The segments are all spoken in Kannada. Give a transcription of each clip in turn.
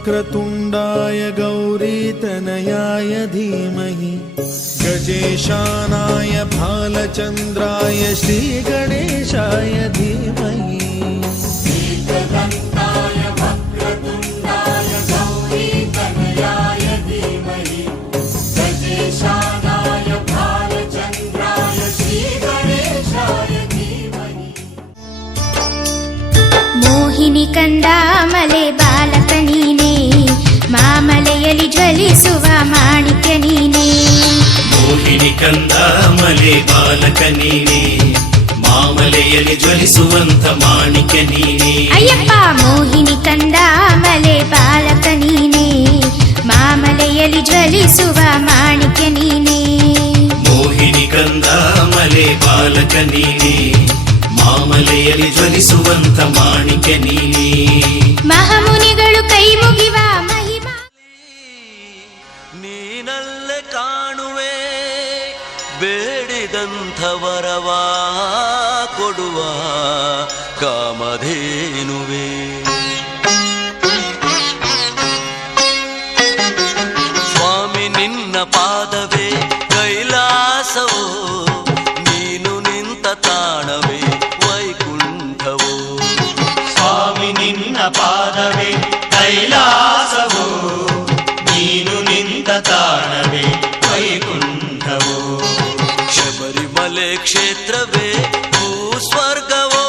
वक्रतुण्डाय गौरीतनयाय धीमहि गजेशानाय भालचन्द्राय श्रीगणेशाय धीमहि ಮೋಹಿನಿ ಕಂದ ಮಲೆ ಬಾಲಕ ನೀನೇ, ಮಾಮಲೆಯಲ್ಲಿ ಜ್ವಲಿಸುವ ಮಾಣಿಕ್ಯ ನೀನೇ. ಮೋಹಿನಿ ಕಂದ ಮಲೆ ಬಾಲಕ ನೀನೇ, ಮಾಮಲೆಯಲ್ಲಿ ಜ್ವಲಿಸುವಂತ ಮಾಣಿಕ್ಯ ನೀನೇ. ಅಯ್ಯಪ್ಪ ಮೋಹಿನಿ ಕಂದ ಮಲೆ ಬಾಲಕ ನೀನೇ, ಮಾಮಲೆಯಲ್ಲಿ ಜ್ವಲಿಸುವ ಮಾಣಿಕ್ಯ ನೀನೇ. ಮೋಹಿನಿ ಕಂದ ಮಲೆ ಬಾಲಕ ನೀನೇ, ಮಾಮಲೆಯಲ್ಲಿ ಜ್ವಲಿಸುವಂತ ಮಾಣಿಕ್ಯ ನೀನೇ. ಮಹಾಮುನಿಗಳು ಕೈ ಮುಗಿವ ಮಹಿಮಾ ನೀನಲ್ಲೇ ಕಾಣುವೆ, ಬೇಡಿದಂಥ ವರವ ಕೊಡುವ ಕಾಮಧೇನುವೆ. ಸ್ವಾಮಿ ನಿನ್ನ ಪಾದವೇ ಕೈಲಾಸವೋ, ನೀನು ನಿಂತ ತಾಣವೇ ವೈಕುಂಠವೋ. ಸ್ವಾಮಿ ನಿನ್ನ ಪಾದವೇ ಕೈಲಾಸವೋ, ನೀನು ನಿಂತ ತಾಣವೇ ವೈಕುಂಠವೋ. ಶಬರಿಮಲೆ ಕ್ಷೇತ್ರವೇ ಭೂಸ್ವರ್ಗವೋ.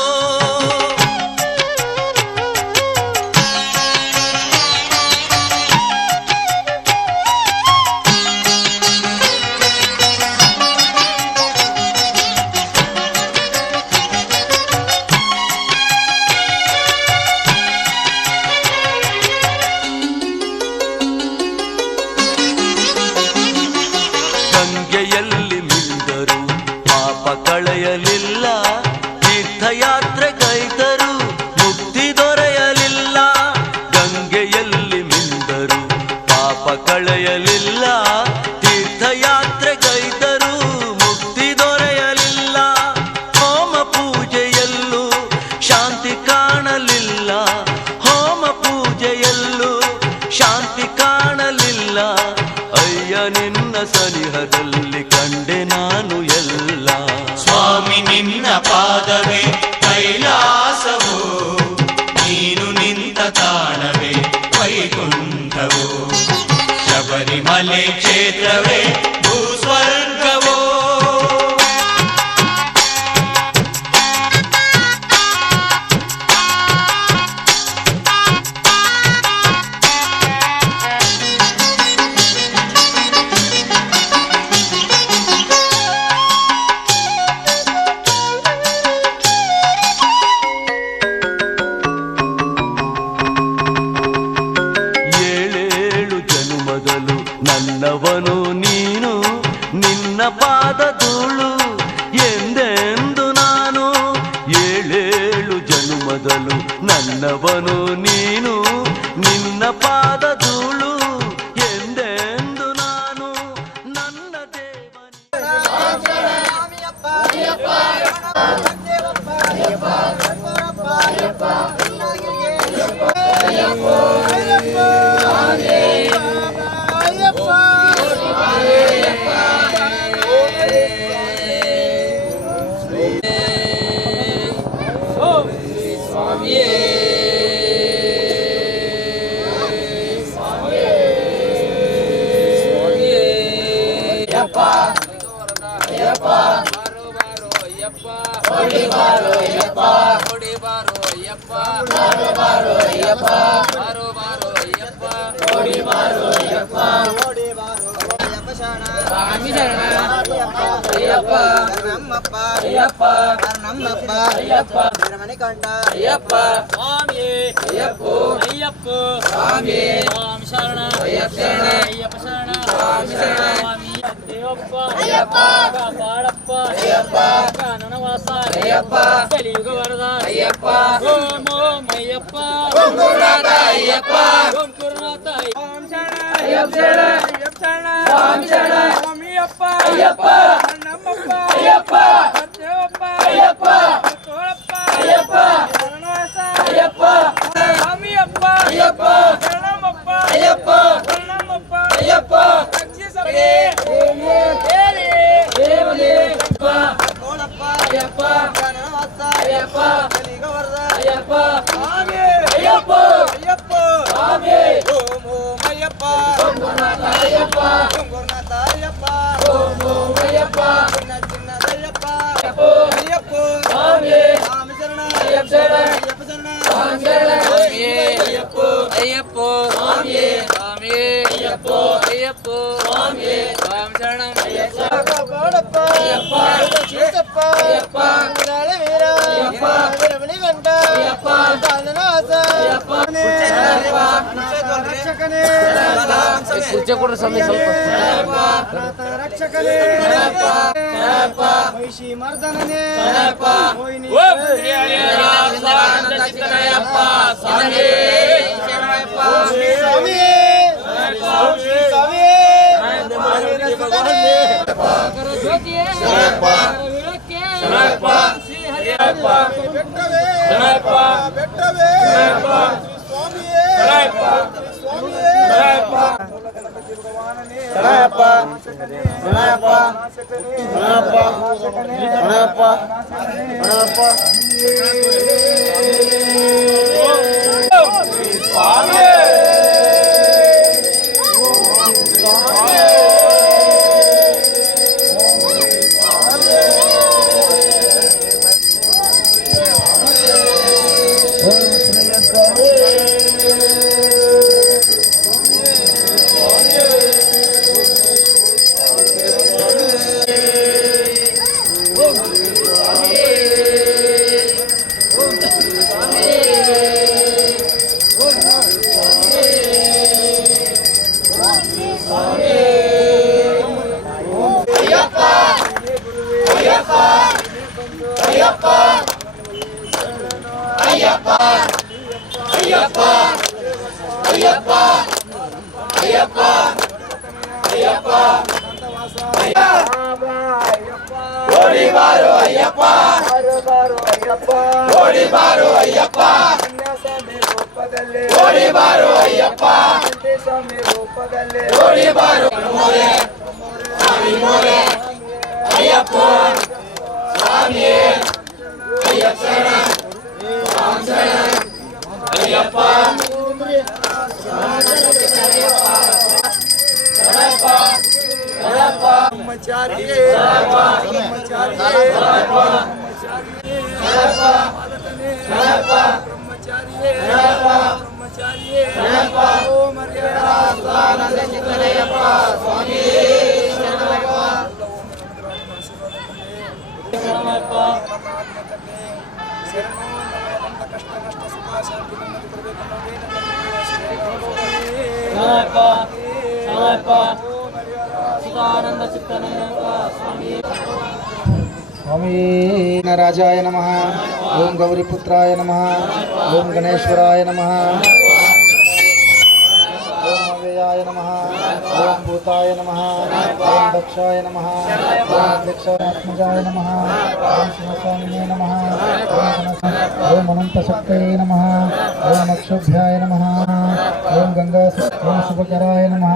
ಗಂಗೆಯಲ್ಲಿ ಮಿಂದರು ಪಾಪ ಕಳೆಯಲಿಲ್ಲ, ತೀರ್ಥಯಾತ್ರೆಗೈದರು ಮುಕ್ತಿ ದೊರೆಯಲಿಲ್ಲ. ಗಂಗೆಯಲ್ಲಿ ಮಿಂದರು ಪಾಪ ಕಳೆಯಲಿಲ್ಲ, ತೀರ್ಥಯಾತ್ರೆಗೈದರು ಮುಕ್ತಿ ದೊರೆಯಲಿಲ್ಲ. ಹೋಮ ಪೂಜೆಯಲ್ಲೂ ಶಾಂತಿ ಕಾಣಲಿಲ್ಲ, ಹೋಮ ಪೂಜೆಯಲ್ಲೂ ಶಾಂತಿ ಕಾಣಲಿಲ್ಲ. ಅಯ್ಯ ನಿನ್ನ ಸನಿಹದಲ್ಲಿ ಕಂಡೆ ನಾನು ಎಲ್ಲ. ಸ್ವಾಮಿ ನಿನ್ನ ಪಾದವೇ ಕೈಲಾಸವೋ, ನೀನು ನಿಂತ ತಾಣವೇ ವೈಕುಂಠವೋ. ಶಬರಿಮಲೆ ಕ್ಷೇತ್ರವೇ ಭೂಸ್ವರ್ಗವೋ. ಏಳೇಳು ಜನುಮದಲು ನನ್ನವನು ನೀನು, ನಿನ್ನ ಪಾದ ಧೂಳು ಎಂದೆಂದು ನಾನು. ಏಳೇಳು ಜನುಮದಲು ನನ್ನವನು ನೀನು, ನಿನ್ನ ಪಾದ ಧೂಳು ಎಂದೆಂದು ನಾನು. ನನ್ನ ಅಯ್ಯಪ್ಪ ಕಲಿಗವರದ ಸ್ವಾಮಿ ಅಯ್ಯಪ್ಪ ಸ್ವಾಮಿ ಓಂ ಓಂ ಅಯ್ಯಪ್ಪ ಗುರುನಾಥ ಅಯ್ಯಪ್ಪ ಅಯ್ಯಪ್ಪ ಚಿನ್ನದಯ್ಯಪ್ಪ ಅಯ್ಯಪ್ಪ ಸ್ವಾಮಿ ರಾಮ ಶರಣ ಅಯ್ಯಪ್ಪ ಶರಣ ಅಯ್ಯಪ್ಪ ಸ್ವಾಮಿ ಅಯ್ಯಪ್ಪ ಸ್ವಾಮಿ ರಾಮ ಶರಣ ಅಯ್ಯಪ್ಪ ಶಿವಪ್ಪ ಅಯ್ಯಪ್ಪ ವೀರ ಅಯ್ಯಪ್ಪ ವೀರಮಣಿಗಂಟ ಅಯ್ಯಪ್ಪ ದಾನನಾಥ ಅಯ್ಯಪ್ಪ ರಕ್ಷಕನೇ ಕುರ್ಚಿ ಕೊಡ್ರಿ ಸ್ವಾಮಿ ಸ್ವಲ್ಪ ರಕ್ಷಕನೇ ಮಹಿಷಿ ಮರ್ದನನೇ ಮೋಹಿನಿ स्वामी राजाय नमः। ओम गौरीपुत्राय नमः। ओम गणेश्वराय नमः। ओम अव्ययाय नमः। ओम भूताय नमः। ओम दक्षाय नमः। ओम दक्षात्मजाय नमः। ओम शिवस्वामिने नमः। ओम अनंतशक्तये नमः। ओम अक्षोभ्याय नमः। ओम गंगा ओम शुभकराय नमः।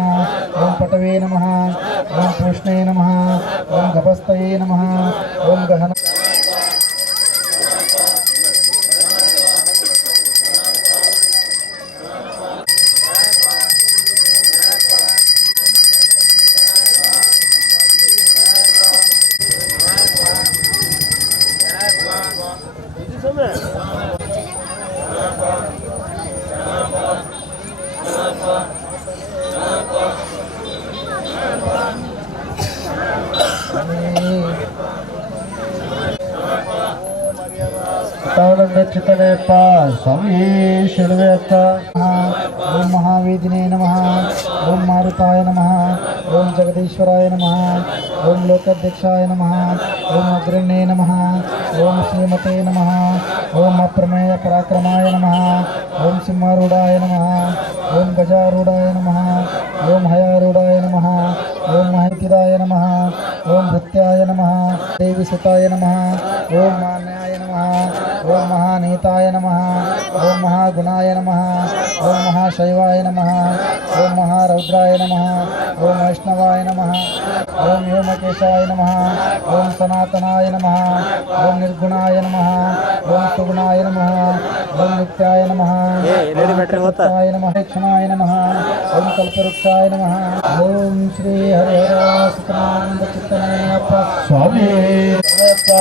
ओम पटवे नमः। ओम पूष्णे नमः। ओम गभस्तये नमः। ओम गहन चितलेप्प स्वामी शिलवेप्प। ओम महावेदिने नमः। ओम मारुताय नमः। ओम जगदीश्वराय नमः। ओम लोकाध्यक्षाय नमः। ओम अग्रण्ये नमः। ओम श्रीमते नमः। ओम अप्रमेय पराक्रमाय नमः। ओम सिंहारूढ़ाय नमः। ओम गजारूढ़ाय नमः। ओम हयारूढ़ाय नमः। ओम महतिदाय नमः। ओम भृत्याय नमः। देवी सुताय नमः। ओम मान्याय नमः। ಓಂ ಮಹಾನೇತಾಯ ನಮಃ ಓಂ ಮಹಾಗುಣಾಯ ನಮಃ ಓಂ ಮಹಾಶೈವಾಯ ನಮಃ ಓಂ ಮಹಾರೌದ್ರಾಯ ನಮಃ ಓಂ ವೈಷ್ಣವಾಯ ನಮಃ ಓಂ ವ್ಯೋಮಕೇಶಾಯ ನಮಃ ಓಂ ಸನಾತನಾಯ ನಮಃ ಓಂ ನಿರ್ಗುಣಾಯ ನಮಃ ಓಂ ಸುಗುಣಾಯ ನಮಃ ಓಂ ನಿತ್ಯಾಯ ನಮಃ ಓಂ ನಮಃ ಕ್ಷಣಾಯ ನಮಃ ಓಂ ಕಲ್ಪವೃಕ್ಷಾಯ ನಮಃ ಓಂ ಶ್ರೀ ಹರಿಹರ ಸುತಾನಂದ ಚಿತ್ತನಯ್ಯಪ್ಪ ಸ್ವಾಮಿ ಶರಣಪ್ಪ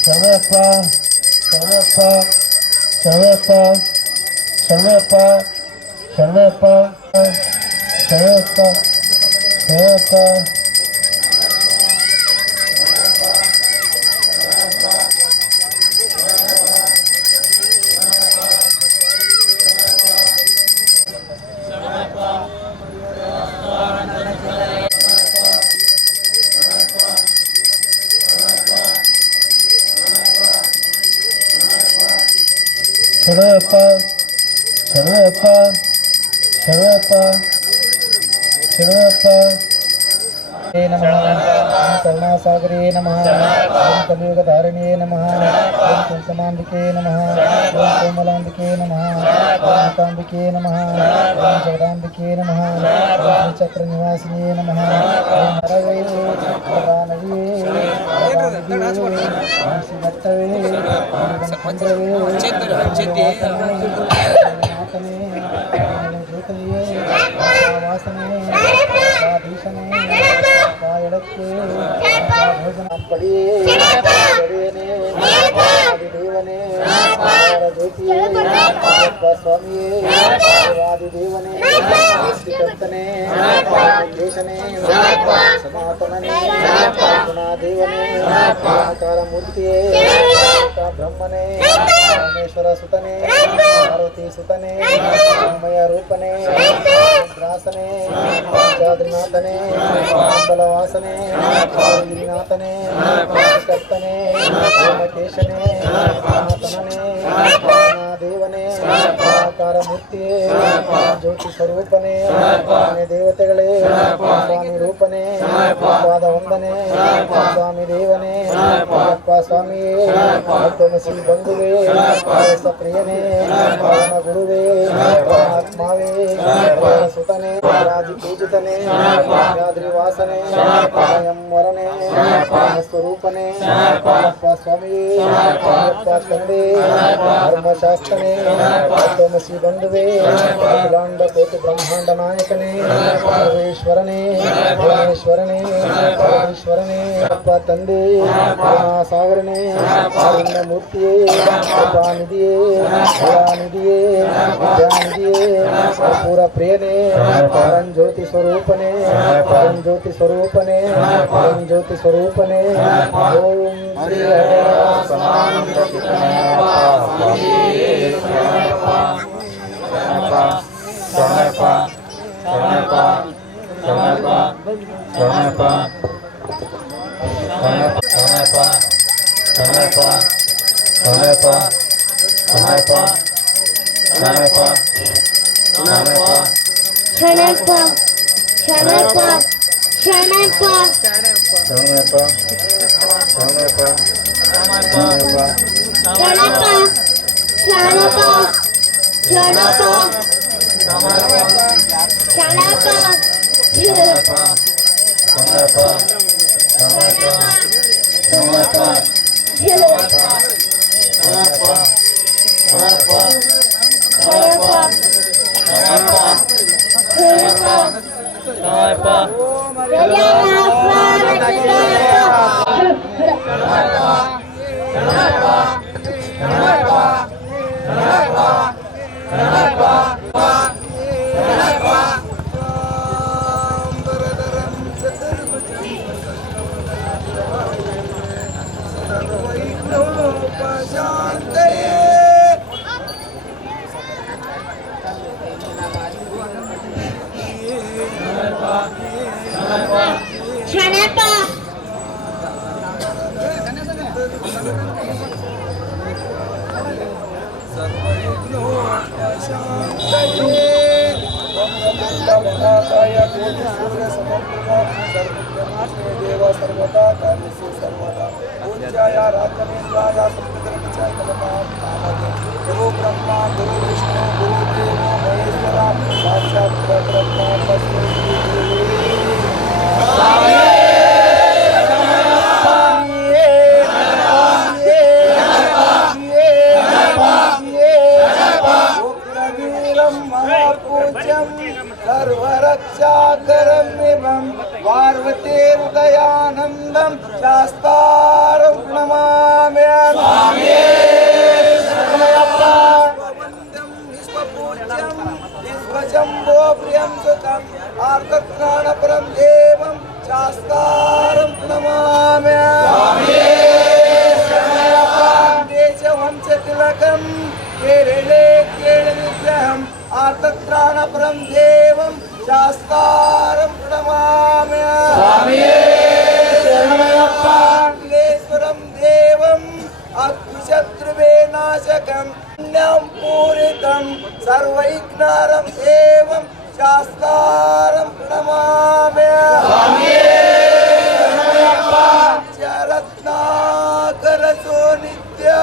ಶರಣಪ್ಪ ಶರಣಪ್ಪ ಶರಣಪ್ಪ ಶರಣಪ್ಪ ಶರಣಪ್ಪ ಶರಣಪ್ಪ ಶರಣಪ್ಪ ಶರಣಪ್ಪ ಶರಣಪ್ಪ ಶರಣಪ್ಪ ನಮಃ ಓಂ ಕರುಣಾಸಾಗರೇ ನಮಃ ಓಂ ಕಲಿಯುಗಧಾರಿಣೇ ನಮಃ ಓಂ ಕುಂಕುಮಾಂಬಿಕೆ ನಮಃ ಓಂ ಕೋಮಲಾಂಬಿಕೆ ನಮಃ ಓಂ ಮೂಕಾಂಬಿಕೆ ನಮಃ ಓಂ ಜಗದಾಂಬಿಕೆ ನಮಃ ಓಂ ಶ್ರೀಚಕ್ರ ನಿವಾಸಿನೇ ನಮಃ ಓಂ ಹರವೇ ವರದಾನವೇ ವರದಾನವೇ ಓಂ ಶ್ರೀಘಟ್ಟವೇ ಓಂ ಚಂದ್ರವೇ ನಾಥನೇ ಜ್ಯೋತನಿಯೇ ವಾಸನೆ ಭೀಷಣೆ ಕಾಯಡಕ್ಕೆ ಭೋಜನ ಪಡಿಯೇ ದೇವನೇ ಜ್ಯೋತಿಯೇ ಸ್ವಾಮಿಯೇ ದೇವನೇ ಶ್ರೀಕರ್ತನೇ ಕೇಶನೇ ಸನಾತನನೇ ದೇವನೇ ಆಕಾರ ಮೂರ್ತಿಯೇ ಬ್ರಹ್ಮನೇ ಪರಮೇಶ್ವರ ಸುತನೇ ಪಾರ್ವತಿ ಸುತನೇ ಅಮ್ಮಯ ರೂಪನೇ ದಾಸನೇ ಚಾದ್ರಿನಾಥನೇ ಮಂಗಲವಾಸನೇ ಗಿರಿನಾಥನೇ ಕರ್ತನೇ ಹೇಮಕೇಶನೇ ಸನಾತನನೇ ದೇವನೇ ಆಕಾರ ಮೂರ್ತಿಯೇ ಜ್ಯೋತಿ ಸ್ವರೂಪನೇ ದೇವತೆಗಳೇ ಸ್ವಾಮಿ ರೂಪನೇ ಪಾದ ವಂದನೆ ಸ್ವಾಮಿ ದೇವನೇ ಅಪ್ಪ ಸ್ವಾಮಿಯೇ ತುಳಸಿ ಬಂಧುವೇ ಪ್ರಿಯನೇ ಪರಮ ಗುರುವೇ ಆತ್ಮಾವೇ ಸುತನೇ ರಾಜಿ ಪೂಜಿತನೇ ಯಾದ್ರಿ ವಾಸನೆ ಸ್ವಯಂ ವರನೇ ಸ್ವರೂಪನೇ ಅಪ್ಪ ಸ್ವಾಮಿಯೇ ಅಪ್ಪ ತಂದೆ ಧರ್ಮಶಾಸ್ತ್ರನೇ ತುಳಸಿ ಬಂಧುವೇ ಅಖಿಲಾಂಡ ಕೋಟಿ ಬ್ರಹ್ಮಾಂಡ ನಾಯಕನೇ ಸರ್ವೇಶ್ವರನೇ ಭುವನೇಶ್ವರನೇ ಪರಮೇಶ್ವರನೇ ಅಪ್ಪ ತಂದೆ ಸಾಗರನೇ ಕಾರುಣ್ಯ ಮೂರ್ತಿಯೇ ಕೃಪಾನಿಧಿಯೇ ದಯಾನಿಧಿಯೇ ವಿದ್ಯಾನಿಧಿಯೇ ಪೂರ ಪ್ರಿಯನೇ ಪರಂಜ್ಯೋತಿ ಸ್ವರೂಪನೇ ಪರಂಜ್ಯೋತಿ ಸ್ವರೂಪನೇ ಪರಂಜ್ಯೋತಿ ಸ್ವರೂಪನೇ ಓಂ ಶ್ರೀ सर्वदा गुरु ब्रह्मा गुरु विष्णु गुरु देवो महेश्वरा साक्षात् परब्रह्म तस्मै श्री उग्रवीरं महापूज्यं सर्वरक्षाकरमिमं पार्वतीर्दयानन्दं शास्तारं नमामि विश्वशम्भो प्रियं सुतं आर्तत्राणपरं देवं शास्तारं नमामि देशवंशतिलकं केरळे केळविग्रहम् आर्तत्राणपरं देवं शास्तारं नमामि शरणमयप्पाण्डेश्वरं देवम् अद्भुशत्रुवेनाशकं पुण्यं पूरितं सर्वैज्ञानं देवं शास्तारं नमामि रत्नाकरसो नित्या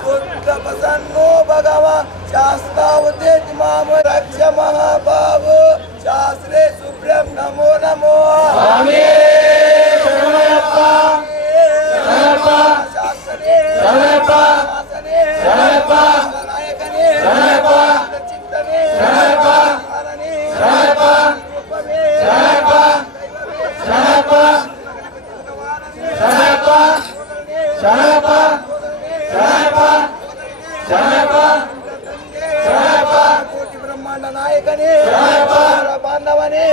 शुद्धप्रसन्नो भगवान् शास्तावतेति मां रक्ष महाभावो शास्त्रे शुभ्रं नमो नमो शास्त्रे नायकने चिन्तने ಕೋಟಿ ಬ್ರಹ್ಮಾಂಡ ನಾಯಕನೇ ಬಾಂಧವನೇ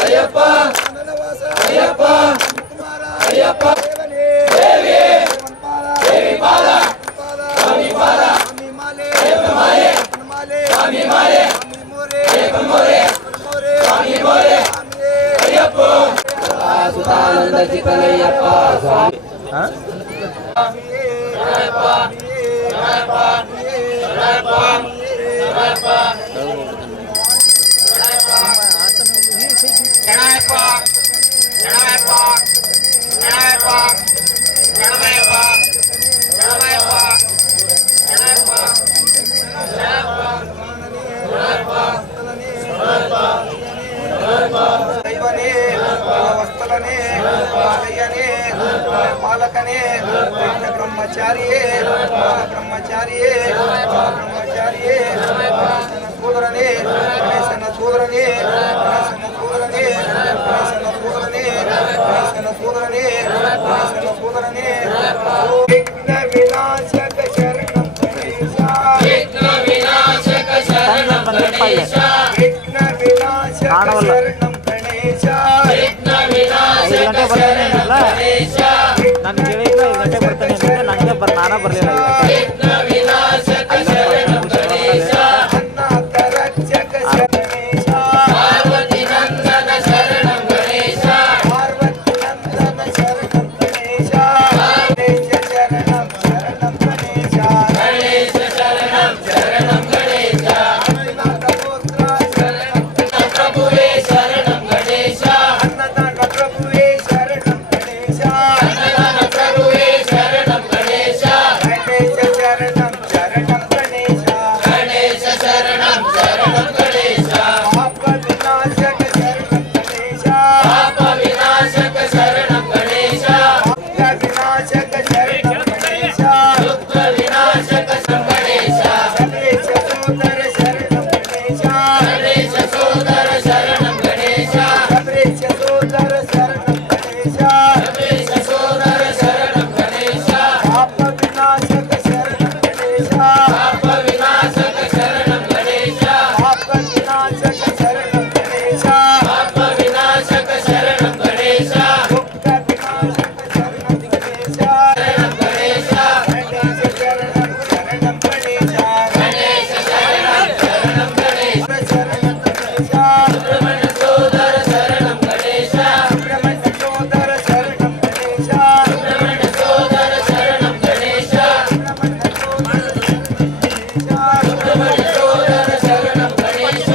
ಅಯ್ಯಪ್ಪ ನನವಾಸ ಅಯ್ಯಪ್ಪ ಕುಮಾರ ಅಯ್ಯಪ್ಪ ದೇವನೇ ದೇವಿ ಪಾದ ಸ್ವಾಮಿ ಪಾದ ಸ್ವಾಮಿ ಮಾಲೆ ಮಾಲೆ ಸ್ವಾಮಿ ಮಾಲೆ ಸ್ವಾಮಿ ಮೋರೆ ಸ್ವಾಮಿ ಮೋರೆ ಅಯ್ಯಪ್ಪ ಸುತಾನಂದ ಚಿತ್ತನಯ್ಯಪ್ಪ ಸ್ವಾಮಿ ದೈವನೇ ವಸ್ತಲನೇ ಮಾಲಯ್ಯನೇ ಮಾಲಕನೇ ಬ್ರಹ್ಮಚಾರಿಯೇ ಬ್ರಹ್ಮಚಾರಿಯೇ ಬ್ರಹ್ಮಚಾರಿಯೇ ಸೋದರನೇ ಗಣೇಶನ ಸೋದರನೇ ಗಣೇಶನ ಸೋದರನೇ ಗಣೇಶನ ಸೋದರನೇ ಗಣೇಶನ ಸೋದರನೇ ಗಣೇಶನ ಸೋದರನೇ ವಿಘ್ನ ವಿನಾಶಕ ಶರಣಂ ಗಣೇಶ ವಿಘ್ನ ವಿನಾಶಕ ಶರಣಂ ಗಣೇಶ ವಿಘ್ನ ವಿನಾಶಕ ಶರಣಂ ಗಣೇಶ ವಿಘ್ನ ವಿನಾಶಕ ಶರಣಂ ಗಣೇಶ ನಾನು ಕೇಳಿಲ್ಲ 5 ಗಂಟೆ ಬರ್ತಾನೆ ಅಂತ ನನಗೆ ನಾನು ಬರಲಿಲ್ಲ ವಿಘ್ನ ವಿನಾಶಕ ಶರಣಂ ಗಣೇಶ ಅನ್ನಾಥ ರಕ್ಷಕ ಗಣೇಶ ಪಾರ್ವತಿ ನಂದನ ಶರಣಂ ಗಣೇಶ ಪಾರ್ವತಿ ನಂದನ ಶರಣಂ ಗಣೇಶ ಗಣೇಶ ಶರಣಂ ಗಣೇಶ ಗಣೇಶ ಶರಣಂ ಗಣೇಶ ಅನ್ನದಾತ ಪುತ್ರ ಶರಣಂ ಪ್ರಭುವೇ ಶರಣಂ ಗಣೇಶ ಅನ್ನದಾತ ಪ್ರಭುವೇ ಶರಣಂ ಗಣೇಶ ಅನ್ನದಾತ ಪ್ರಭುವೇ ಶರಣಂ ಗಣೇಶ ಗಣೇಶ ಶರಣಂ ಗಣೇಶ ಗಣೇಶ ಶರಣಂ ಗಣೇಶ ಪಾಪ ವಿನಾಶಕ ಶರಣಂ ಗಣೇಶ ಪಾಪ ವಿನಾಶಕ ಶರಣಂ ಗಣೇಶ ವಿನಾಶಕ ಶರಣಂ ಗಣೇಶ ದುಃಖ ವಿನಾಶಕ ಗಣೇಶ ಗಣೇಶ ಸೋದರ ಶರಣಂ ಗಣೇಶ ಗಣೇಶ ಸೋದರ ಶರಣಂ ಗಣೇಶ ಗಣೇಶ ಸೋದರ ಶರಣಂ ಗಣೇಶ ಗಣೇಶ ಸೋದರ ಶರಣಂ ಗಣೇಶ ಪಾಪ ವಿನಾಶಕ ಶರಣಂ ಗಣೇಶ ಪಾಪ ವಿನಾಶಕ ಶರಣಂ ಗಣೇಶ ಪಾಪ ವಿನಾಶಕ ಶರಣಂ ಗಣೇಶ ಪಾಪ ವಿನಾಶಕ ಶರಣಂ ಗಣೇಶ ದುಃಖ ವಿನಾಶಕ ಶರಣಂ ಗಣೇಶ ಶರಣಂ ಗಣೇಶ ಗಣೇಶ ಶರಣಂ ಗಣೇಶ ಗಣೇಶ ಶರಣಂ ಗಣೇಶ ಶರಣಂ ಗಣೇಶ ಸುಬ್ರಹ್ಮಣ್ಯ ಸೋದರ ಶರಣಂ ಗಣೇಶ ಸುಬ್ರಹ್ಮಣ್ಯ ಸೋದರ ಶರಣಂ ಗಣೇಶ ಸುಬ್ರಹ್ಮಣ್ಯ ಸೋದರ ಶರಣಂ ಗಣೇಶ ಸುಬ್ರಹ್ಮಣ್ಯ ಸೋದರ ಶರಣಂ ಗಣೇಶ ಸುಬ್ರಹ್ಮಣ್ಯ ಸೋದರ ಶರಣಂ ಗಣೇಶ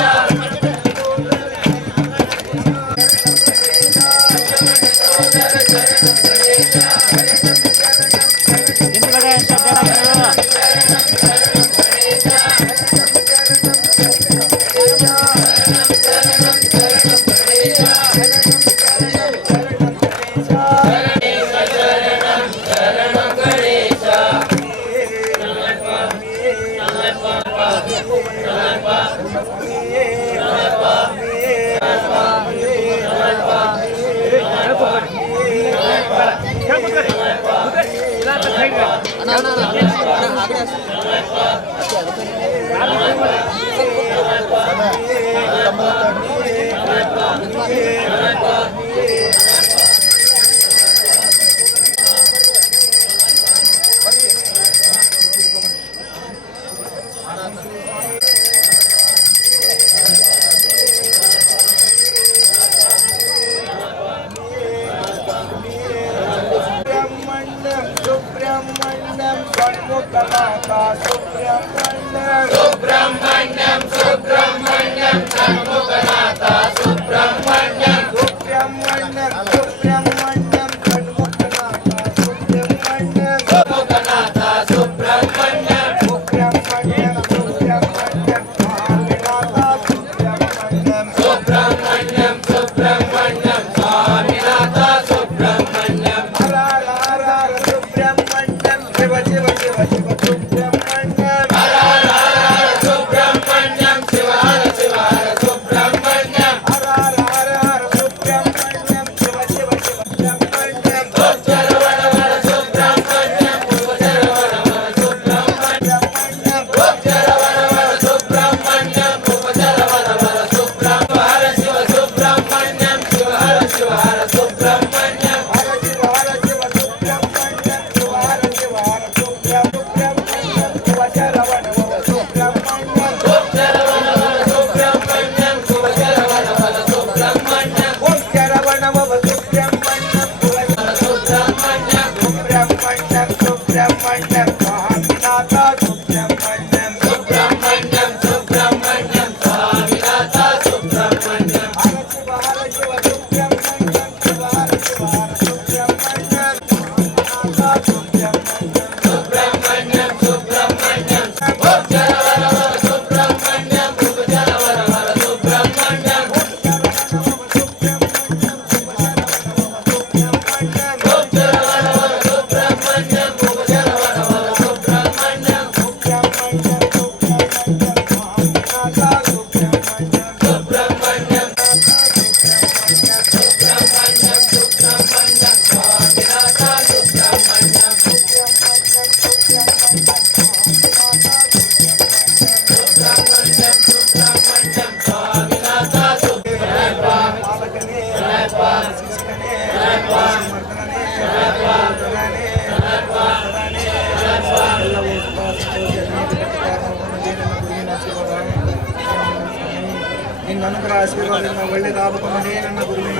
ನಿನ್ನ ಅನುಗ್ರಹ ಆಶೀರ್ವಾದದಿಂದ ಒಳ್ಳೆಯದಾಗಬೇಕಂಬುದೇ ನನ್ನ ಗುರುವಿನ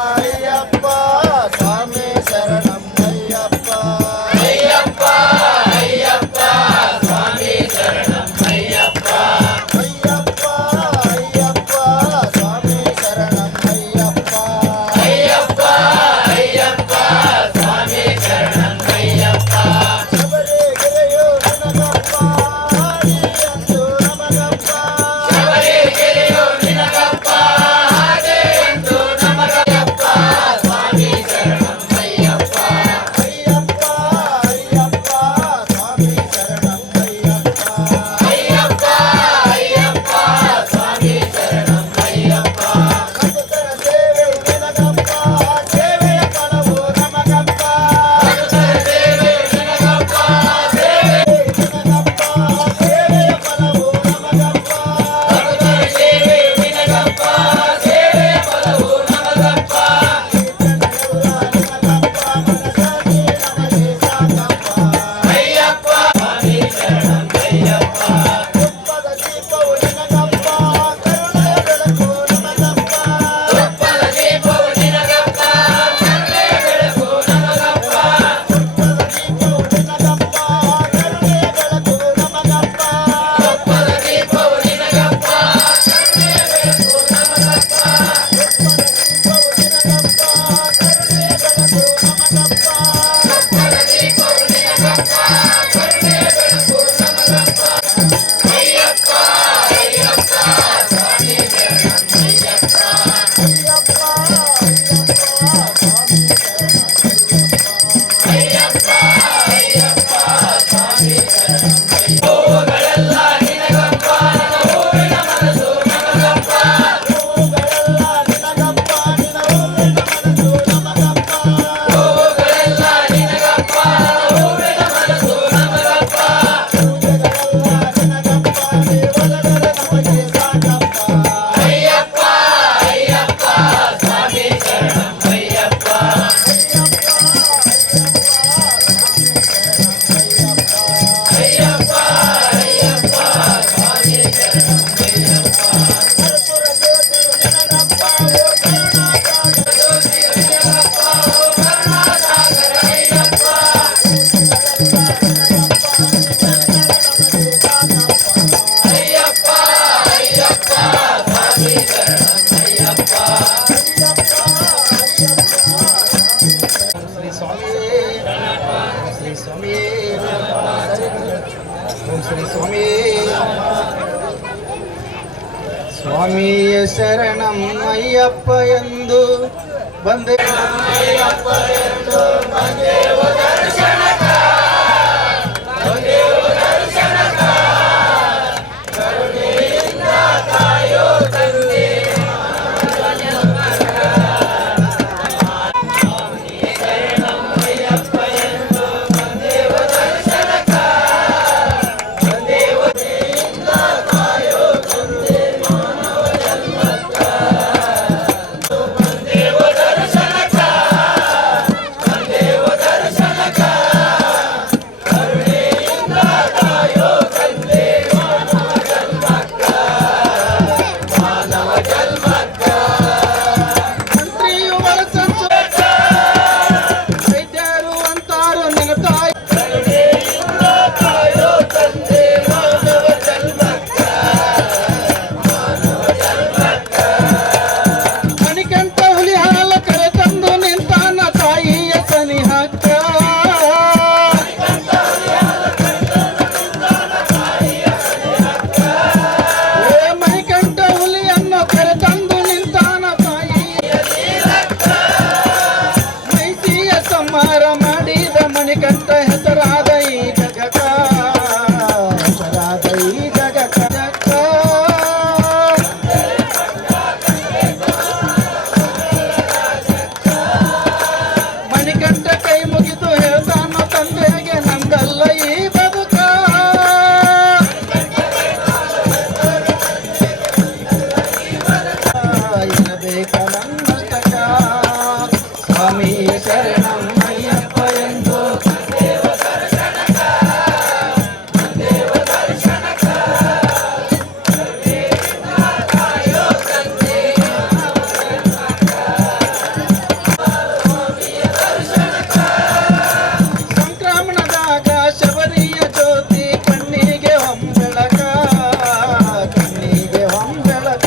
ಅಯ್ಯಪ್ಪ ಸ್ವಾಮಿ ಶರಣಂ ಅಯ್ಯಪ್ಪ ಅಯ್ಯಪ್ಪ ಅಯ್ಯಪ್ಪ ಸ್ವಾಮಿ ಶರಣಂ ಅಯ್ಯಪ್ಪ ಅಯ್ಯಪ್ಪ ಅಯ್ಯಪ್ಪ ಸ್ವಾಮಿ ಶರಣಂ ಅಯ್ಯಪ್ಪ ಅಯ್ಯಪ್ಪ ಅಯ್ಯಪ್ಪ ಸ್ವಾಮಿ ಶರಣಂ ಅಯ್ಯಪ್ಪ ಶಬರಿಗಿರಿಯು ನನಗಪ್ಪ ಹಾಡಿಯಂದು ನಮಗಪ್ಪ ಶಬರಿಗಿರಿಯು ನಿನಗಪ್ಪ ಹಾಗೆ ಎಂದು ನಮಗಯ್ಯಪ್ಪ ಸ್ವಾಮಿ ಶರಣಂ ಅಯ್ಯಪ್ಪ ಅಯ್ಯಪ್ಪ ಅಯ್ಯಪ್ಪ ಸ್ವಾಮಿ ಶರಣಂ ಅಯ್ಯಪ್ಪ ಅಯ್ಯಪ್ಪ ಅಯ್ಯಪ್ಪ ಸ್ವಾಮಿ ಶರಣಂ ಅಯ್ಯಪ್ಪ ಭಕ್ತರ ಸೇವೆ ನಿನಗಪ್ಪ ಸೇವೆಯ ಫಲವು ನಮಗಪ್ಪ ಭಕ್ತರ ಸೇವೆ ನಿನಗಪ್ಪ ಸೇವೆ ನಿನಗಪ್ಪ ಸೇವೆಯ ಫಲವು ನಮಗಪ್ಪ ಭಕ್ತರ ಸೇವೆ ನಿನಗಪ್ಪ ಸೇವೆಯ ಫಲವು ನಮಗಪ್ಪ ಅಯ್ಯಪ್ಪ ಸ್ವಾಮಿ ಶರಣಂ ಅಯ್ಯಪ್ಪ ತುಪ್ಪದ ದೀಪವು ನಿನಗಪ್ಪ ಕರುಣೆಯ ಬೆಳಕು ನಮಗಪ್ಪ ತುಪ್ಪದ ದೀಪವು ನಿನಗಪ್ಪ ಕರುಣೆಯ ಬೆಳಕು ನಮಗಪ್ಪ ತುಪ್ಪದ ದೀಪವು ನಿನಗಪ್ಪ ಕರುಣೆಯ ಬೆಳಕು ನಮಗಪ್ಪ ತುಪ್ಪದ ದೀಪವು ನಿನಗಪ್ಪ ಕರುಣೆಯ ಬೆಳಕು ನಮಗಪ್ಪ ದೀಪವು ನಿನಗಪ್ಪ ಕರುಣೆಯ ಬೆಳಕು ನಮಗಪ್ಪ ತುಪ್ಪದ ದೀಪವು ನಿನಗಪ್ಪ ಕರುಣೆಯ ಬೆಳಕು ನಮಗಪ್ಪ ಅಯ್ಯಪ್ಪ ಅಯ್ಯಪ್ಪ ಸ್ವಾಮಿ ಶರಣಂ ಅಯ್ಯಪ್ಪ ಅಯ್ಯಪ್ಪ ಅಯ್ಯಪ್ಪ ಅಯ್ಯಪ್ಪ ಸ್ವಾಮಿ ಶರಣಂ ಅಯ್ಯಪ್ಪ ಗೋಗಳೆಲ್ಲ ನಿನಗಪ್ಪ ನನ್ನ ಸ್ವಾಮಿಯ ಶರಣಂ ಅಯ್ಯಪ್ಪ ಎಂದು ಬಂದೆ ಮಂತ್ರಿಯು ಬಳಸಂಚು ವೈದ್ಯರು ಅಂತಾರು ನಿನ್ನ ತಾಯಿ ಮಣಿಕಂಠ ಹುಲಿ ಹಾಲ ಕರೆ ತಂದು ನಿಂತಾನ ತಾಯಿಯ ಸನಿಹಕ್ಕ ಮಣಿಕಂಠ ಹುಲಿಯನ್ನು ಕರೆ ತಂದು ನಿಂತಾನ ತಾಯಿಯ ಮೈಸಿಯ ಸಂಹಾರ ಮಾಡಿದ ಮಣಿಕಂಠ ಹೆಸರಾದ ಈ ಜಗಕ್ಕ ಹೆಸರಾದ ಈ ಜಗಕ್ಕ ಮಣಿಕಂಠ ಕೈ ಮುಗಿದು ಹೇಳ್ತಾನ ತಂದೆಗೆ ನಂದಲ್ಲ ಈ ಬದುಕ ಇರಬೇಕ ನನ್ನಷ್ಟಕ ಸ್ವಾಮಿ ಶರಣಂ ಅಯ್ಯಪ್ಪ ಎಂದು ಸಂಕ್ರಮಣದಾಗ ಶಬರಿಯ ಜ್ಯೋತಿ ಕಣ್ಣಿಗೆ ಹೊಂಬೆಳಕ ಕಣ್ಣಿಗೆ ಹೊಂಬೆಳಕ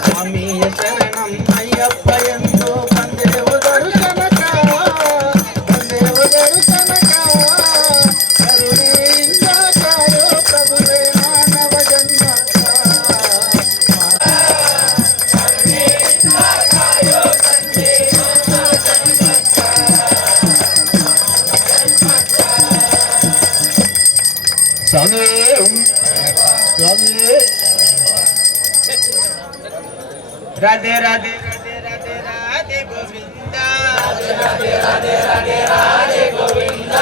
ಸ್ವಾಮಿಯ ಶರಣಂ ಅಯ್ಯಪ್ಪ ಎಂದು ಬಂದೆವು ದರ್ಶನಕ ಬಂದೆವು ದರ್ಶನಕ ಕರುಣೆಯಿಂದ ಕಾಯೋ ಪ್ರಭುವೇ ಮಾನವ ಜನ್ಮಕ್ಕ ಸ್ವಾಮಿ ಸ್ವಾಮಿ ರಾಧೆ ರಾಧೆ ರಾಧೆ ರಾಧೆ ಗೋವಿಂದ ರಾಧೆ ರಾಧೆ ರಾಧೆ ಗೋವಿಂದ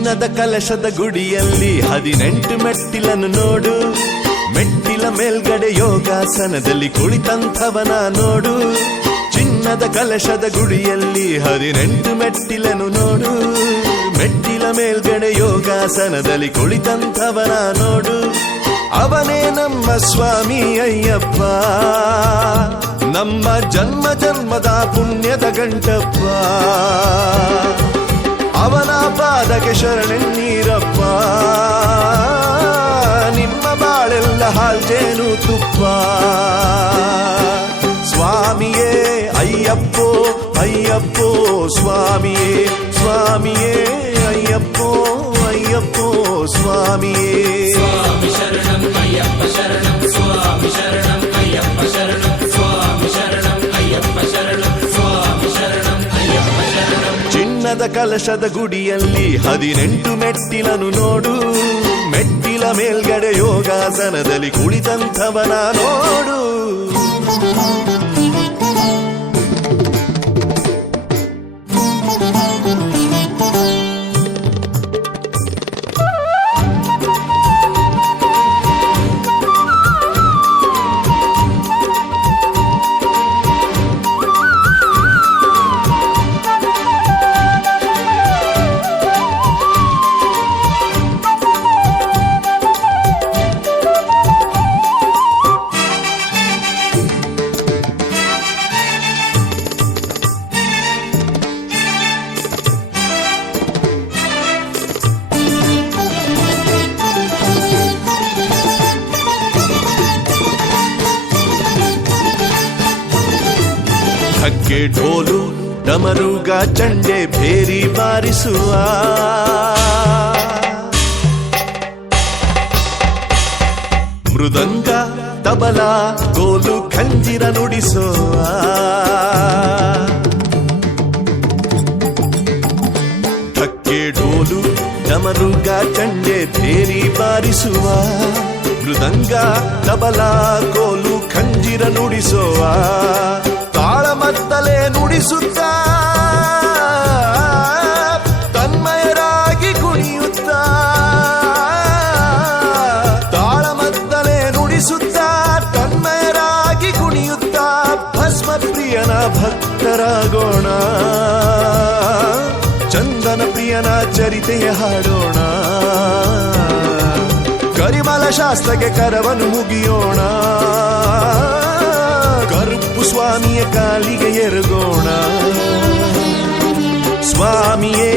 ಚಿನ್ನದ ಕಲಶದ ಗುಡಿಯಲ್ಲಿ 18 ಮೆಟ್ಟಿಲನ್ನು ನೋಡು, ಮೆಟ್ಟಿಲ ಮೇಲ್ಗಡೆ ಯೋಗಾಸನದಲ್ಲಿ ಕುಳಿತಂಥವನ ನೋಡು. ಚಿನ್ನದ ಕಲಶದ ಗುಡಿಯಲ್ಲಿ 18 ಮೆಟ್ಟಿಲನ್ನು ನೋಡು, ಮೆಟ್ಟಿಲ ಮೇಲ್ಗಡೆ ಯೋಗಾಸನದಲ್ಲಿ ಕುಳಿತಂಥವನ ನೋಡು. ಅವನೇ ನಮ್ಮ ಸ್ವಾಮಿ ಅಯ್ಯಪ್ಪ, ನಮ್ಮ ಜನ್ಮ ಜನ್ಮದ ಪುಣ್ಯದ ಗಂಟಪ್ಪ. ಅವನ ಪಾದಕ್ಕೆ ಶರಣೆನ್ನೀರಪ್ಪ, ನಿಮ್ಮ ಬಾಳೆಲ್ಲ ಹಾಲ್ಜೇನು ತುಪ್ಪ. ಸ್ವಾಮಿಯೇ ಅಯ್ಯಪ್ಪೋ ಅಯ್ಯಪ್ಪೋ ಸ್ವಾಮಿಯೇ, ಸ್ವಾಮಿಯೇ ಅಯ್ಯಪ್ಪೋ ಅಯ್ಯಪ್ಪೋ ಸ್ವಾಮಿಯೇ. ಸ್ವಾಮಿ ಶರಣಂ ಅಯ್ಯಪ್ಪ ಶರಣಂ, ಸ್ವಾಮಿ ಶರಣಂ ಅಯ್ಯಪ್ಪ ಶರಣಂ, ಸ್ವಾಮಿ ಶರಣಂ ಅಯ್ಯಪ್ಪ ಶರಣಂ, ಸ್ವಾಮಿ ಶರಣಂ ಅಯ್ಯಪ್ಪ ಶರಣಂ. ಚಿನ್ನದ ಕಲಶದ ಗುಡಿಯಲ್ಲಿ 18 ಮೆಟ್ಟಿಲನ್ನು ನೋಡು, ಮೆಟ್ಟಿಲ ಮೇಲ್ಗಡೆ ಯೋಗಾಸನದಲ್ಲಿ ಕುಳಿತಂಥವನ ನೋಡು. ಢಕ್ಕೆ ಢೋಲು ಡಮರುಗ ಚಂಡೆ ಭೇರಿ ಬಾರಿಸುವ, ಮೃದಂಗ ತಬಲ ಗೋಲು ಖಂಜಿರ ನುಡಿಸುವ. ಢಕ್ಕೆ ಢೋಲು ಡಮರುಗ ಚಂಡೆ ಭೇರಿ ಬಾರಿಸುವ, ಮೃದಂಗ ತಬಲ ಗೋಲು ಖಂಜಿರ ನುಡಿಸುವ. ತಾಳಮದ್ದಲೆ ನುಡಿಸುತ್ತಾ ತನ್ಮಯರಾಗಿ ಕುಣಿಯುತ್ತಾ, ತಾಳಮದ್ದಲೆ ನುಡಿಸುತ್ತಾ ತನ್ಮಯರಾಗಿ ಕುಣಿಯುತ್ತಾ, ಭಸ್ಮ ಪ್ರಿಯನ ಭಕ್ತರಾಗೋಣ, ಚಂದನ ಪ್ರಿಯನ ಚರಿತೆಯ ಹಾಡೋಣ. ಕರಿಮಲ ಶಾಸ್ತ್ರಕ್ಕೆ ಕರವನ್ನು ಮುಗಿಯೋಣ, ಕರುಪ್ಪು ಸ್ವಾಮಿಯ ಕಾಲಿಗೆ ಎರಗೋಣ. ಸ್ವಾಮಿಯೇ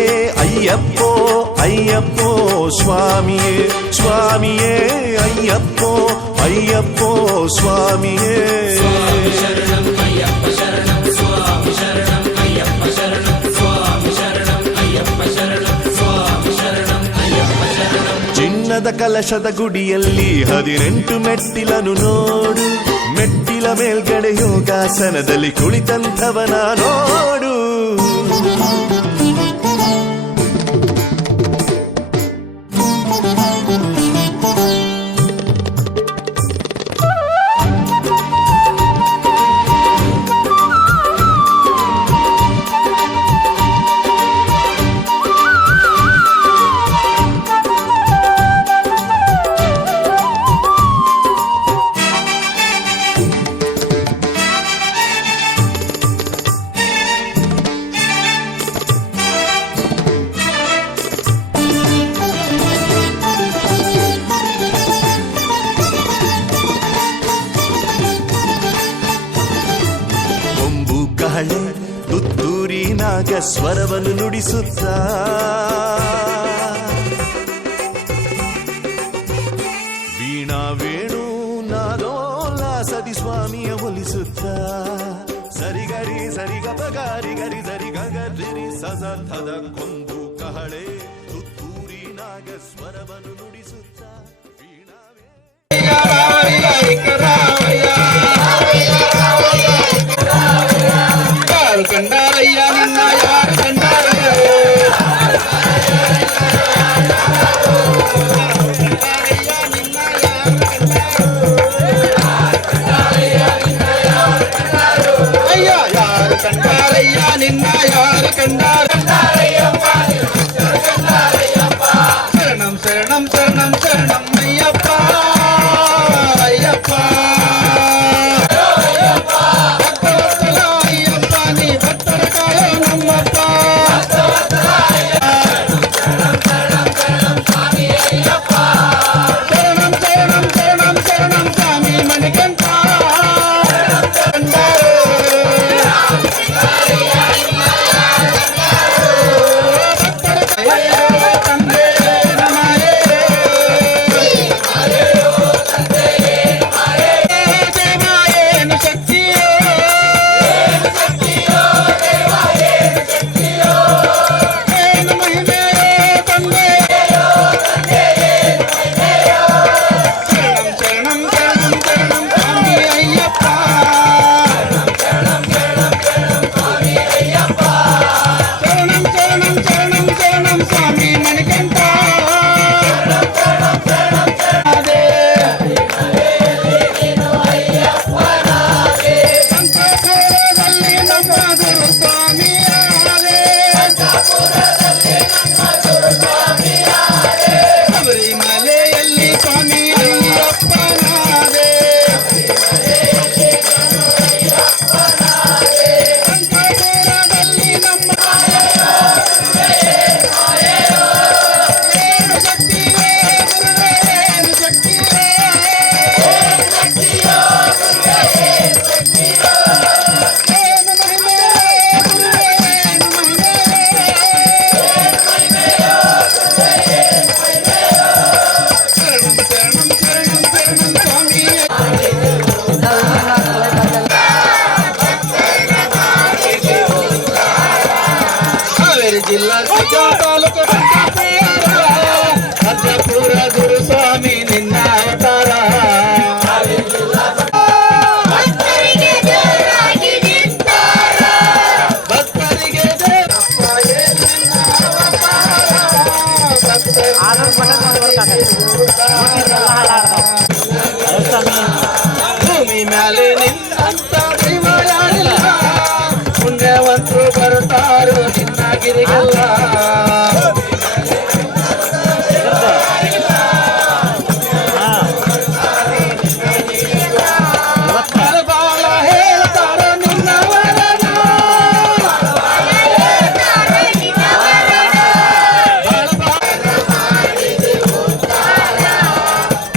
ಅಯ್ಯಪ್ಪೋ ಅಯ್ಯಪ್ಪೋ ಸ್ವಾಮಿಯೇ, ಸ್ವಾಮಿಯೇ ಅಯ್ಯಪ್ಪೋ ಅಯ್ಯಪ್ಪೋ ಸ್ವಾಮಿಯೇ. ಸ್ವಾಮಿ ಶರಣಂ ಅಯ್ಯಪ್ಪ ಶರಣಂ, ಸ್ವಾಮಿ ಶರಣಂ ಅಯ್ಯಪ್ಪ ಶರಣಂ, ಸ್ವಾಮಿ ಶರಣಂ ಅಯ್ಯಪ್ಪ ಶರಣಂ, ಸ್ವಾಮಿ ಶರಣಂ ಅಯ್ಯಪ್ಪ ಶರಣಂ. ಚಿನ್ನದ ಕಲಶದ ಗುಡಿಯಲ್ಲಿ 18 ಮೆಟ್ಟಿಲನ್ನು ನೋಡು, ಮೆಟ್ಟಿಲ ಮೇಲ್ಗಡೆ ಯೋಗಾಸನದಲ್ಲಿ ಕುಳಿತಂಥವನ ನೋಡು. ತುತ್ತೂರಿನಾಗ ಸ್ವರವನ್ನು ನುಡಿಸುತ್ತಾ, ವೀಣಾ ವೇಣು ನಾದೋಲ್ಲಾಸದಿ ಸ್ವಾಮಿಯ ಒಲಿಸುತ್ತಾ, ಸರಿಗರಿ ಸರಿಗಪಗಾರಿ ಗರಿ ಸರಿ ಗಗರಿ ಸದರ್ಥದ ಕೊಂಬು ಕಹಳೆ, ತುತ್ತೂರಿನಾಗ ಸ್ವರವನ್ನು ನುಡಿಸುತ್ತಾ, ವೀಣಾ ಕಂಡಾರಯ್ಯ ನಿನ್ನ ಯಾರು ಕಂಡಾರಯ್ಯ, ಅಯ್ಯ ಯಾರು ಕಂಡಾರಯ್ಯ ನಿನ್ನ ಯಾರು ಕಂಡಾರಯ್ಯಪ್ಪ ಜಿಲ್ಲಾ ತಾಲೂಕು ಅಜ್ಜಪುರ ಗುರುಸ್ವಾಮಿ ನಿನ್ನ ಅವತಾರ ಭಕ್ತರಿಗೆ ಭೂಮಿ ಮ್ಯಾಲೆ ನಿನ್ನಂತ ಜೀವ ಯಾರಿಲ್ಲ ಪುಣ್ಯವಂತರು ಬರ್ತಾರೋ ನಿನ್ನ ಗಿರಿಗೆಲ್ಲ ಬಾಳ ಹೇಳ್ತಾರ ನಿನ್ನವರನ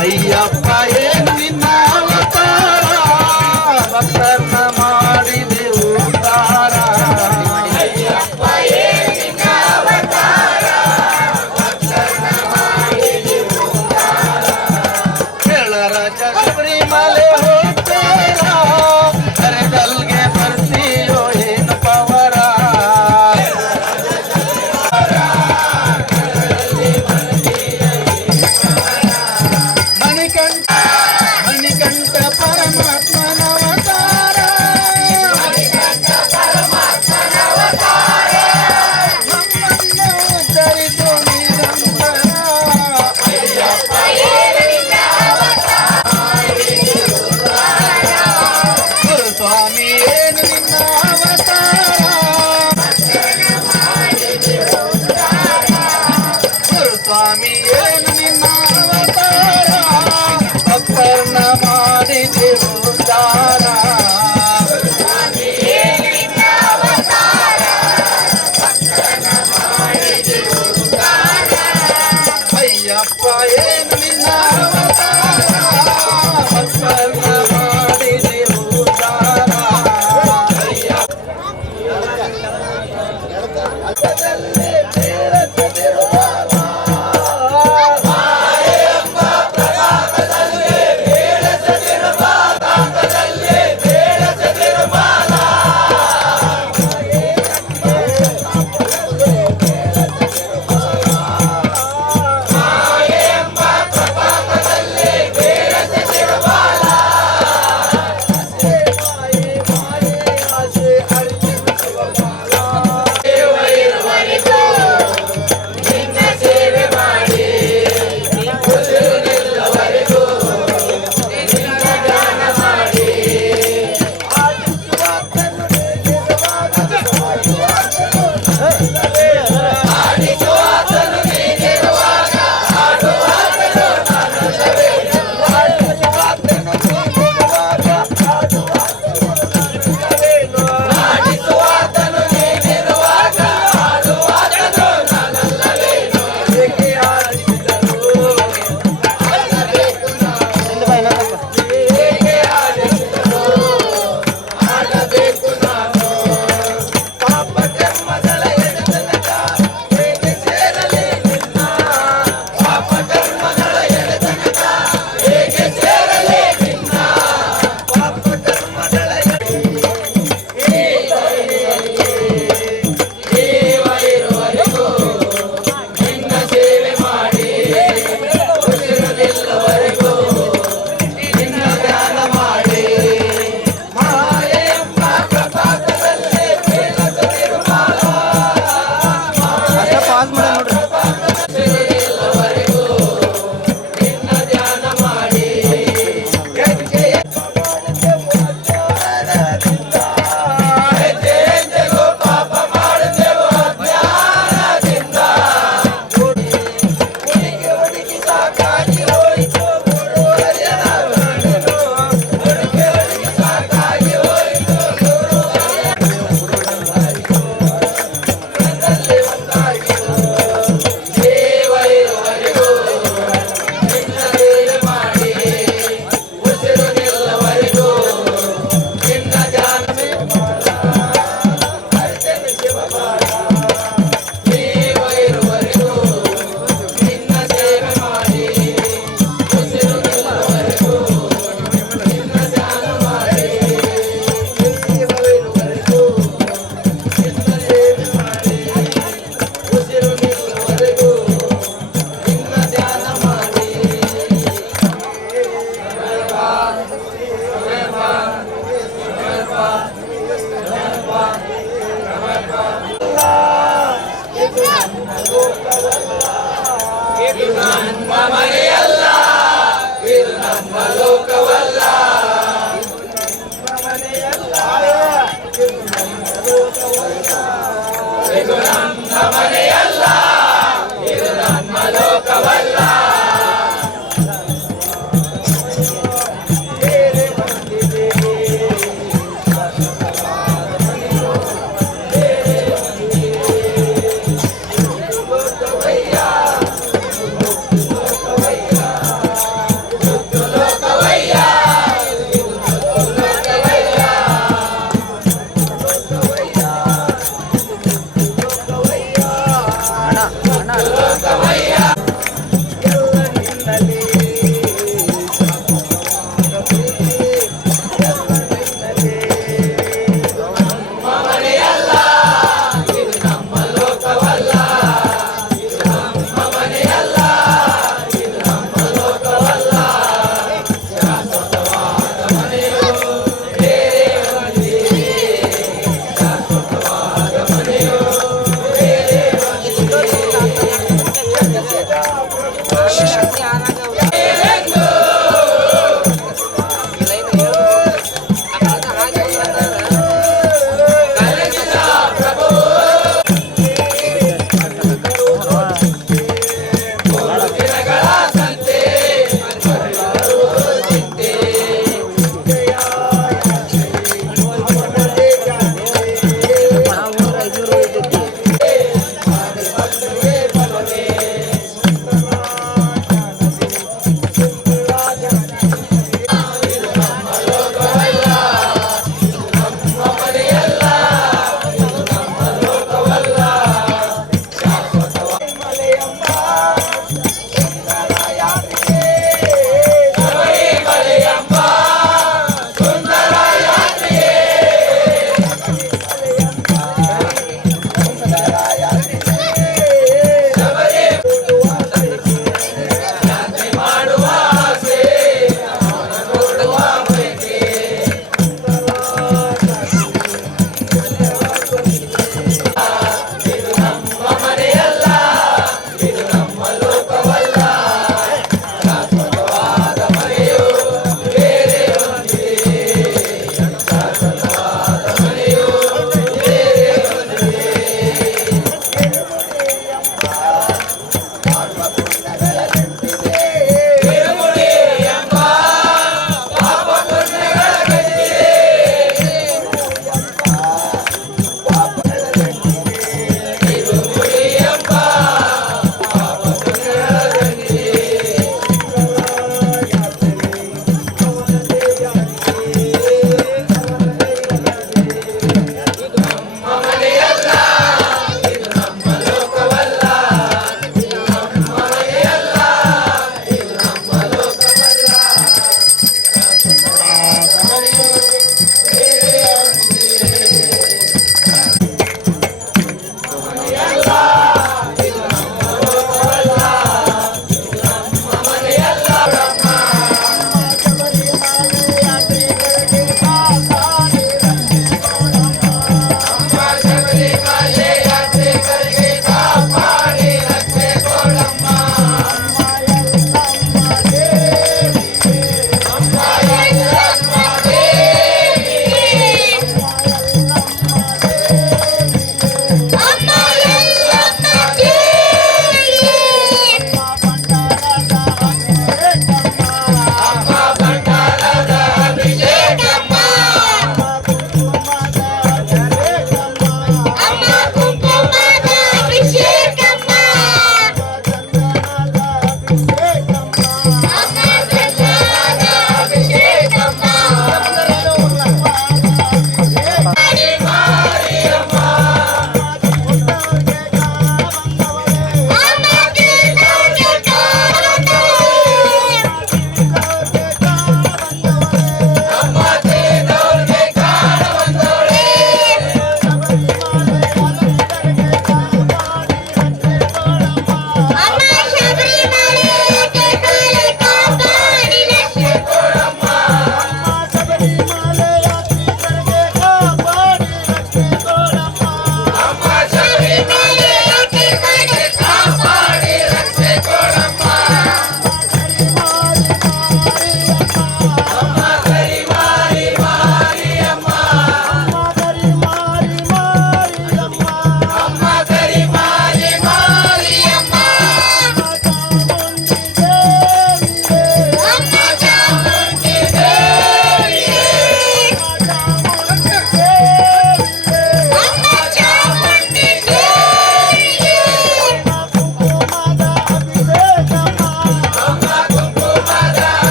ಅಯ್ಯಪ್ಪ ಏನು ನಿನ್ನ ಅವತಾರ ಭಕ್ತರನ್ನ ಮಾಡಿದೆ ಉದ್ಧಾರ ಕೇಳರಾಜ ಶಬರಿಮಲೆ ಹೋಗ್ತಾರ ಕರೆದಲ್ಗೆ ಬರ್ತೀಯೋ ಏನು ಪವರ ಮಣಿಕಂಠ ಮಣಿಕಂಠ ಪರಮಾತ್ಮನ ಅವತಾರ ನಮ್ಮನ್ನು ಉದ್ಧರಿಸು ನಿರಂತರ ಗುರುಸ್ವಾಮಿ ಏನು ನಿನ್ನ ಅವತಾರ ಗುರುಸ್ವಾಮಿ ಏನು ನಿನ್ನ ಅವತಾರ ಭಕ್ತರನ್ನ ಮಾಡಿದೆ ಉದ್ಧಾರ ಅಯ್ಯಪ್ಪ ಏನು ನಿನ್ನ ಅವತಾರ ಭಕ್ತರನ್ನ ಮಾಡಿದೆ ಉದ್ಧಾರ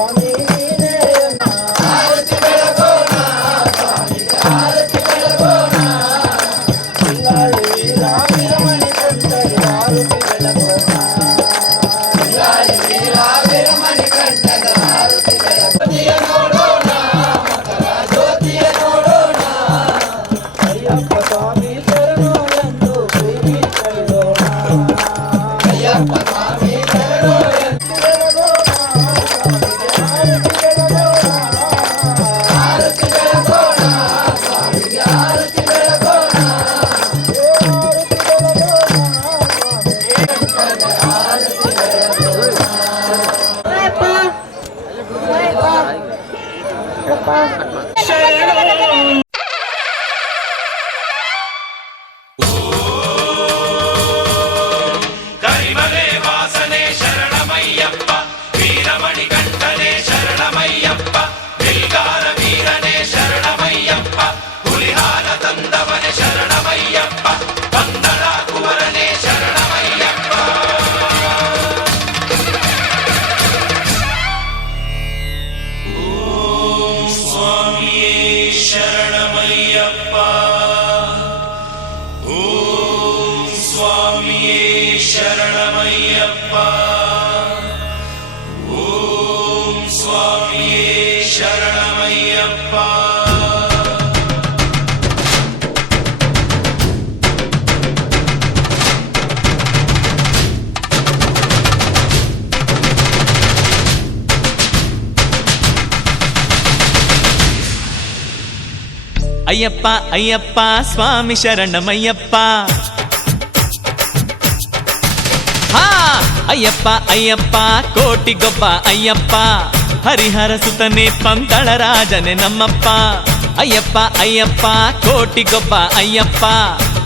ಸ್ವಾಮಿ ನೀನೇ ಆರತಿ ಬೆಳಗೋಣ ಸ್ವಾಮಿಗೆ ಆರತಿ ಬೆಳಗೋಣ ಬಿಲ್ಲಾಳಿ ವೀರ ವೀರಮಣಿ ಕಂಠಗೆ ಆರತಿ ಬೆಳಗೋಣ ಬಿಲ್ಲಾಳಿ ವೀರ ವೀರಮಣಿ ಕಂಠಗೆ ಆರತಿ ಬೆಳಗೋಣ ನೋಡೋಣ ಮಕರ ಜ್ಯೋತಿಯ ನೋಡೋಣ ಅಯ್ಯಪ್ಪ ಸ್ವಾಮಿ ಶರಣು ಎಂದು ಕೂಗಿ ಕರೆಯೋಣ ಅಯ್ಯಪ್ಪ ಸ್ವಾಮಿ ಶರಣು ಎಂದು ಬೆಳಗೋಣ ಆರತಿ ಬೆಳಗೋಣ ಸ್ವಾಮಿಗೆ ಆರತಿ ಬೆಳಗೋಣ ಆರತಿ ಬೆಳಗೋಣ ಆರತಿ ಬೆಳಗೋಣ ಕರಿಮಲೆ ವಾಸನೆ ಶರಣಮಯ್ಯಪ್ಪ ವೀರಮಣಿ ಕಂಠನೆ ಶರಣಮಯ್ಯಪ್ಪ ಬಿಲ್ಗಾರ ವೀರನೇ ಶರಣಮಯ್ಯಪ್ಪ ಹುಲಿಹಾರ ತಂದವನೆ ಶರಣಮಯ್ಯಪ್ಪ ಪಂದಳ ಕುವರನೇ ಶರಣಮಯ್ಯಪ್ಪ ಓಂ ಸ್ವಾಮಿಯೇ ಶರಣಮಯ್ಯಪ್ಪ ಓಂ ಸ್ವಾಮಿಯೇ ಶರಣಮಯ್ಯಪ್ಪ ಓಂ ಸ್ವಾಮಿಯೇ ಶರಣಮಯ್ಯಪ್ಪ ಅಯ್ಯಪ್ಪ ಅಯ್ಯಪ್ಪ ಸ್ವಾಮಿ ಶರಣಮಯ್ಯಪ್ಪ ಹಾ ಅಯ್ಯಪ್ಪ ಅಯ್ಯಪ್ಪ ಕೋಟಿಗೊಬ್ಬ ಅಯ್ಯಪ್ಪ ಹರಿಹರ ಸುತನೆ ಪಂದಳ ರಾಜನೆ ನಮ್ಮಪ್ಪ ಅಯ್ಯಪ್ಪ ಅಯ್ಯಪ್ಪ ಕೋಟಿಗೊಬ್ಬ ಅಯ್ಯಪ್ಪ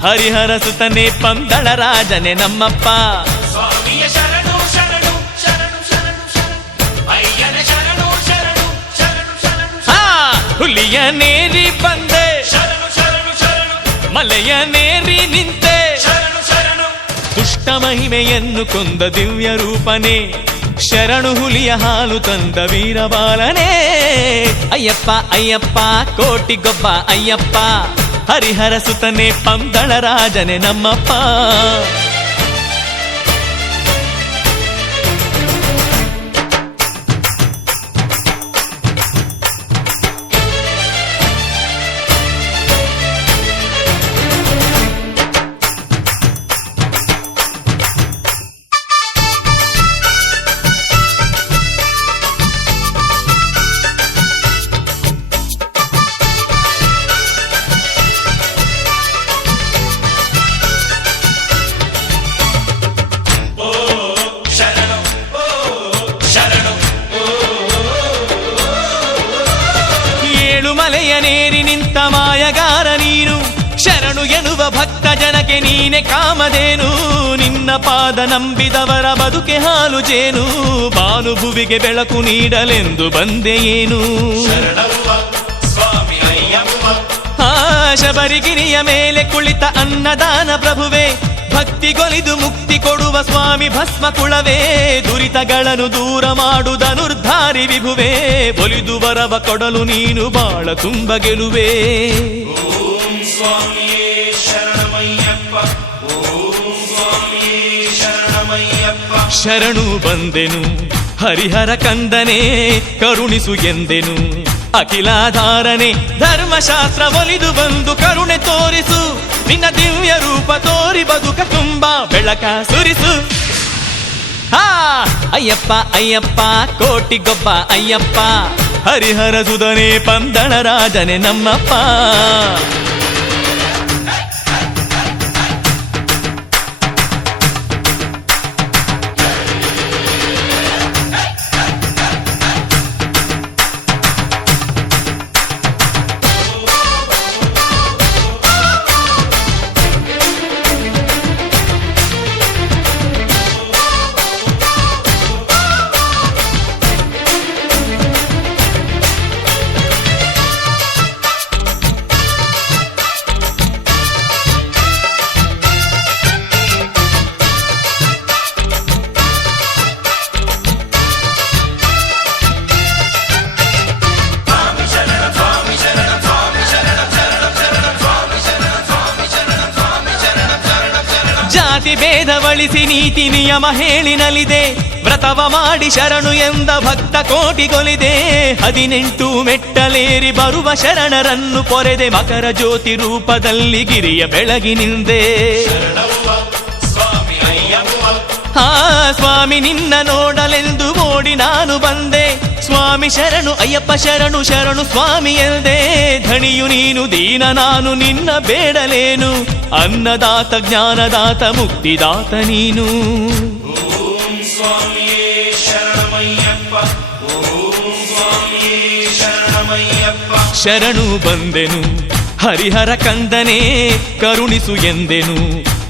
ಹರಿಹರ ಸುತನೆ ಪಂದಳ ರಾಜನೆ ನಮ್ಮಪ್ಪ ಸ್ವಾಮಿಯ ಶರಣು ಶರಣು ಶರಣು ಶರಣು ಶರಣು ಅಯ್ಯನ ಶರಣು ಶರಣು ಶರಣು ಶರಣು ಹಾ ಹುಲಿಯ ನೇರಿ ಬಂದೆ ಶರಣು ಶರಣು ಶರಣು ಮಲೆಯ ನೇರಿ ನಿಂತೆ ಶರಣು ಶರಣು ದುಷ್ಟ ಮಹಿಮೆಯನ್ನು ಕೊಂದ ದಿವ್ಯ ರೂಪನೇ ಶರಣು ಹುಲಿಯ ಹಾಲು ತಂದ ವೀರಬಾಲನೇ ಅಯ್ಯಪ್ಪ ಅಯ್ಯಪ್ಪ ಕೋಟಿಗೊಬ್ಬ ಅಯ್ಯಪ್ಪ ಹರಿಹರ ಸುತನೆ ಪಂದಳ ರಾಜನೆ ನಮ್ಮಪ್ಪ ಶರಣು ಶರಣು ಏಳು ಮಲೆಯ ನೇರಿ ನಿಂತ ಮಾಯಗಾರ ನೀನು ಶರಣು ಎನ್ನುವ ಭಕ್ತ ಜನಕ್ಕೆ ನೀನೆ ಕಾಮಧೇನು ನಿನ್ನ ಪಾದ ನಂಬಿದವರ ಬದುಕೆ ಹಾಲು ಜೇನು ಭಾನುಭುವಿಗೆ ಬೆಳಕು ನೀಡಲೆಂದು ಬಂದೆಯೇನು ಶರಣವ್ವ ಸ್ವಾಮಿ ಅಯ್ಯಪ್ಪ ಆ ಶಬರಿಗಿರಿಯ ಮೇಲೆ ಕುಳಿತ ಅನ್ನದಾನ ಪ್ರಭುವೆ ಭಕ್ತಿಗೊಲಿದು ಮುಕ್ತಿ ಕೊಡುವ ಸ್ವಾಮಿ ಭಸ್ಮ ಕುಳವೇ ದುರಿತಗಳನ್ನು ದೂರ ಮಾಡುದನುರ್ಧಾರಿ ವಿಭುವೆ ಒಲಿದು ವರವ ಕೊಡಲು ನೀನು ಬಾಳ ತುಂಬ ಗೆಲುವೆ ಓಂ ಸ್ವಾಮಿಯೇ ಶರಣಮಯ್ಯಪ್ಪ ಓಂ ಸ್ವಾಮಿಯೇ ಶರಣಮಯ್ಯಪ್ಪ ಶರಣು ಬಂದೆನು ಹರಿಹರ ಕಂದನೆ ಕರುಣಿಸು ಎಂದೆನು ಅಖಿಲಾಧಾರನೆ ಧರ್ಮಶಾಸ್ತ್ರ ಒಲಿದು ಬಂದು ಕರುಣೆ ತೋರಿಸು ನಿನ್ನ ದಿವ್ಯ ರೂಪ ತೋರಿ ಬದುಕ ತುಂಬ ಬೆಳಕ ಸುರಿಸು ಹಾ ಅಯ್ಯಪ್ಪ ಅಯ್ಯಪ್ಪ ಕೋಟಿಗೊಬ್ಬ ಅಯ್ಯಪ್ಪ ಹರಿಹರ ಸುಧನೆ ಪಂದಳ ರಾಜನೆ ನಮ್ಮಪ್ಪ ಜಾತಿ ಭೇದವಳಿಸಿ ನೀತಿ ನಿಯಮ ಹೇಳಿ ನಲಿದೆ ವ್ರತವ ಮಾಡಿ ಶರಣು ಎಂದ ಭಕ್ತ ಕೋಟಿಗೊಲಿದೆ 18 ಮೆಟ್ಟಲೇರಿ ಬರುವ ಶರಣರನ್ನು ಪೊರೆದೆ ಮಕರ ಜ್ಯೋತಿ ರೂಪದಲ್ಲಿ ಗಿರಿಯ ಬೆಳಗಿನಿಂದೆ ಹಾ ಸ್ವಾಮಿ ನಿನ್ನ ನೋಡಲೆಂದು ಓಡಿ ನಾನು ಬಂದೆ ಸ್ವಾಮಿ ಶರಣು ಅಯ್ಯಪ್ಪ ಶರಣು ಶರಣು ಸ್ವಾಮಿ ಎಂದೆ ಧಣಿಯು ನೀನು ದೀನ ನಾನು ನಿನ್ನ ಬೇಡಲೇನು ಅನ್ನದಾತ ಜ್ಞಾನದಾತ ಮುಕ್ತಿದಾತ ನೀನು ಓಂ ಸ್ವಾಮಿಯೇ ಶರಣಮಯ್ಯಪ್ಪ ಓಂ ಸ್ವಾಮಿಯೇ ಶರಣಮಯ್ಯಪ್ಪ ಶರಣು ಬಂದೆನು ಹರಿಹರ ಕಂದನೆ ಕರುಣಿಸು ಎಂದೆನು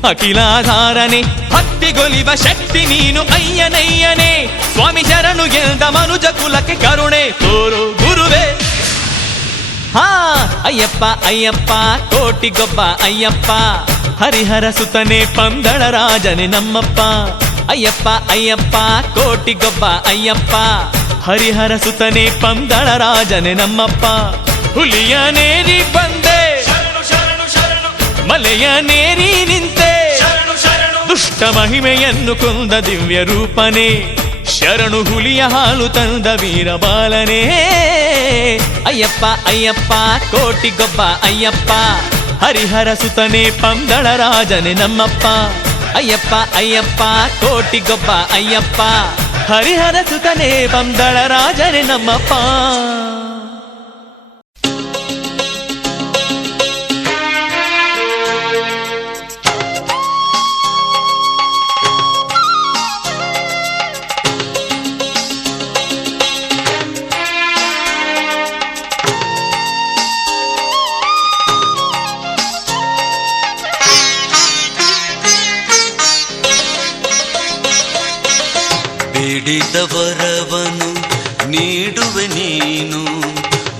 ಅಖಿಲಾಧಾರನೆ ಭಕ್ತಿಗೊಲಿವ ಶಕ್ತಿ ನೀನು ಅಯ್ಯನಯ್ಯನೇ ಸ್ವಾಮಿ ಶರಣು ಗೆಲ್ದ ಮನುಜ ಕುಲಕ್ಕೆ ಕರುಣೆ ತೋರು ಗುರುವೇ ಹಾ ಅಯ್ಯಪ್ಪ ಅಯ್ಯಪ್ಪ ಕೋಟಿಗೊಬ್ಬ ಅಯ್ಯಪ್ಪ ಹರಿಹರ ಸುತನೆ ಪಂದಳ ರಾಜನೆ ನಮ್ಮಪ್ಪ ಅಯ್ಯಪ್ಪ ಅಯ್ಯಪ್ಪ ಕೋಟಿಗೊಬ್ಬ ಅಯ್ಯಪ್ಪ ಹರಿಹರ ಸುತನೆ ಪಂದಳ ರಾಜನೆ ನಮ್ಮಪ್ಪ ಹುಲಿಯ ನೇರಿ ಬಂದೆ ಮಲೆಯ ನೇರಿ ನಿಂತೆ ದುಷ್ಟ ಮಹಿಮೆಯನ್ನು ಕೊಂದ ದಿವ್ಯ ರೂಪನೇ ಶರಣು ಹುಲಿಯ ಹಾಲು ತಂದ ವೀರಬಾಲನೇ ಅಯ್ಯಪ್ಪ ಅಯ್ಯಪ್ಪ ಕೋಟಿಗೊಬ್ಬ ಅಯ್ಯಪ್ಪ ಹರಿಹರ ಸುತನೆ ಪಂದಳ ರಾಜನೆ ನಮ್ಮಪ್ಪ ಅಯ್ಯಪ್ಪ ಅಯ್ಯಪ್ಪ ಕೋಟಿಗೊಬ್ಬ ಅಯ್ಯಪ್ಪ ಹರಿಹರ ಸುತನೆ ಪಂದಳ ರಾಜನೆ ನಮ್ಮಪ್ಪ ಬೇಡಿದವರವನು ನೀಡುವೆ ನೀನು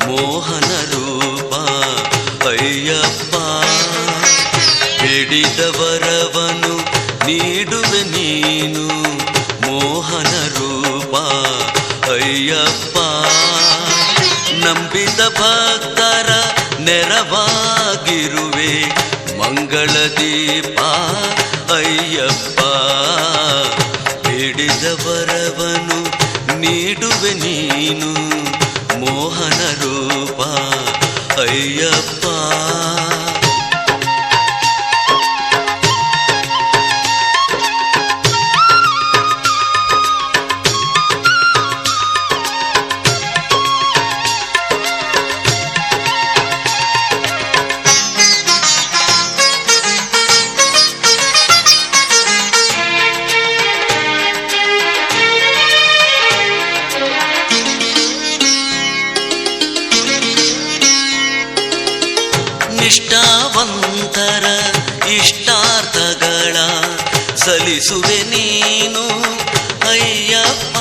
ಮೋಹನ ರೂಪ ಅಯ್ಯಪ್ಪ ಬೇಡಿದವರವನು ನೀಡುವೆ ನೀನು ಮೋಹನ ರೂಪ ಅಯ್ಯಪ್ಪ ನಂಬಿದ ಭಕ್ತರ ನೆರವಾಗಿರುವೆ ಮಂಗಳ ದೀಪ ಅಯ್ಯಪ್ಪ ಬೇಡಿದವರವನು ನೀಡುವೆ ನೀನು ಮೋಹನ ರೂಪ ಅಯ್ಯಪ್ಪ ನಿಷ್ಠಾವಂತರ ಇಷ್ಟಾರ್ಥಗಳ ಸಲ್ಲಿಸುವೆ ನೀನು ಅಯ್ಯಪ್ಪ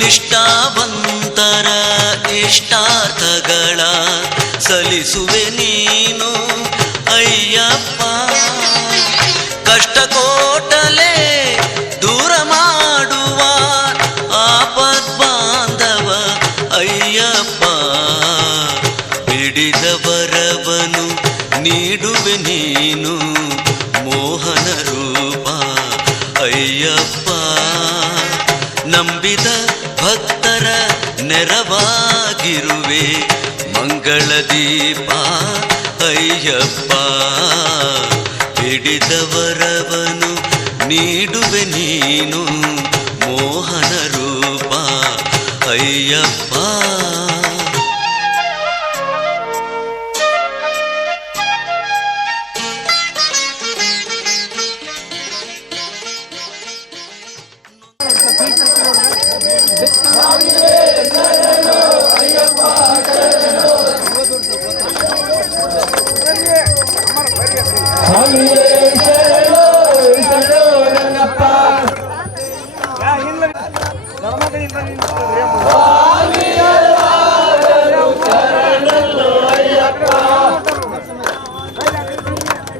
ನಿಷ್ಠಾವಂತರ ಇಷ್ಟಾರ್ಥಗಳ ಸಲ್ಲಿಸುವೆ ನೀನು ಅಯ್ಯಪ್ಪ ಕಷ್ಟ ಕೋಟಲೆ ದೂರ ಮಾಡುವ ಆಪದ್ ಬಾಂಧವ ಅಯ್ಯಪ್ಪ ಬೇಡಿದವರವನು ನೀಡುವೆ ನೀನು ಮೋಹನ ರೂಪ ಅಯ್ಯಪ್ಪ ನಂಬಿದ ಭಕ್ತರ ನೆರವಾಗಿರುವೆ ಮಂಗಳ ದೀಪ ಅಯ್ಯಪ್ಪ ಬೇಡಿದವರವನು ನೀಡುವೆ ನೀನು ಮೋಹನ ರೂಪ ಅಯ್ಯಪ್ಪ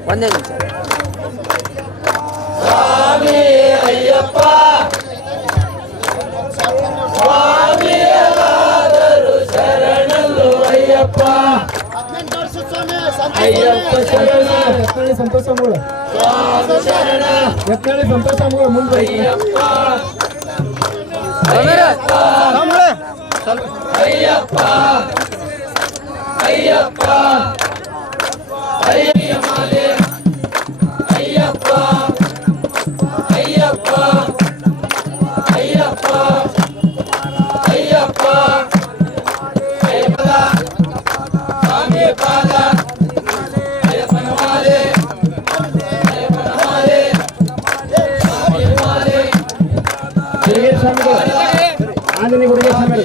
ಒಂದೇ ನಿಮಿಷ ಎಕ್ಕಳಿ ಸಂತೋಷ ಮೂಲ ಎಕ್ಕಳಿ ಸಂತೋಷ ಮೂಲ ಮುಂದೆ ಆಂಜನೇಯ ಗುಡಿಗೆ ಸ್ವಾಮಿ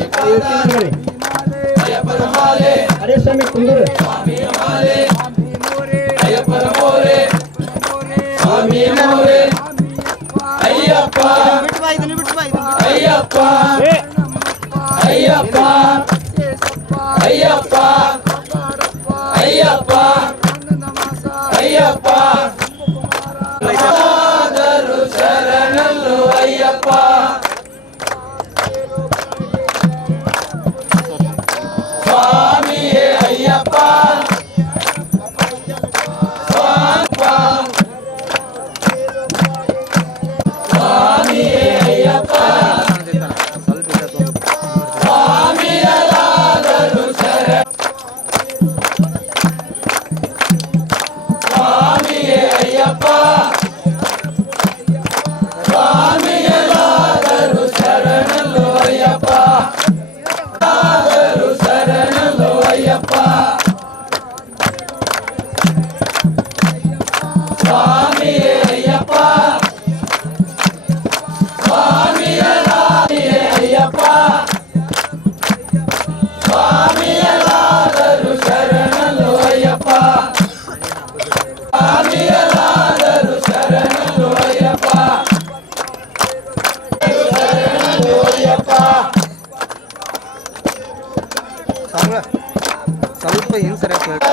ಅರೇ ಸ್ವಾಮಿ ಕುಂದೂರು ಸ್ವಲ್ಪ ಏನು ಸರಿಯಾಗಿ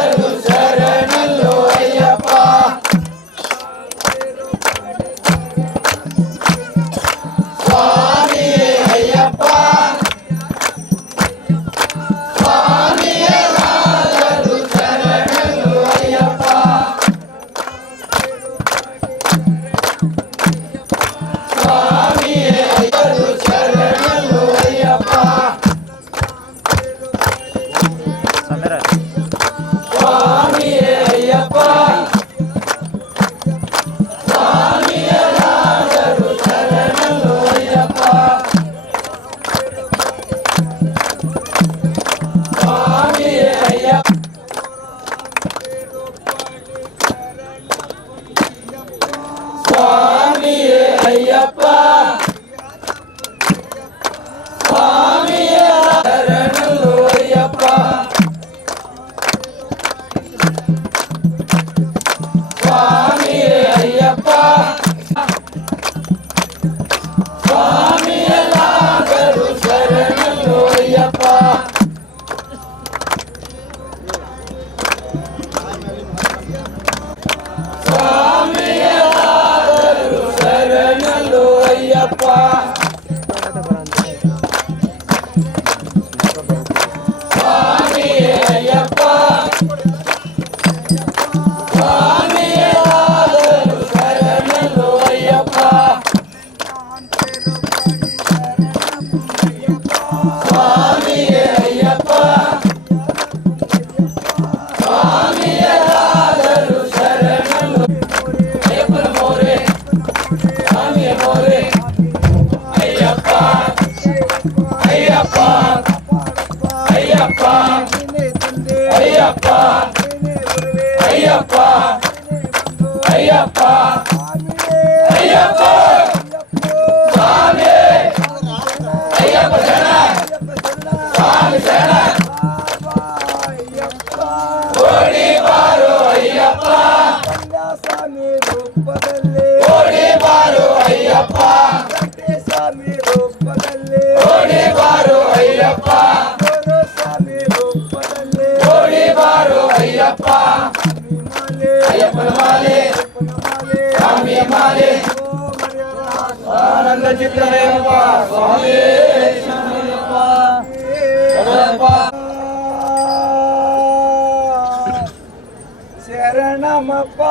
ನನ್ನಪ್ಪ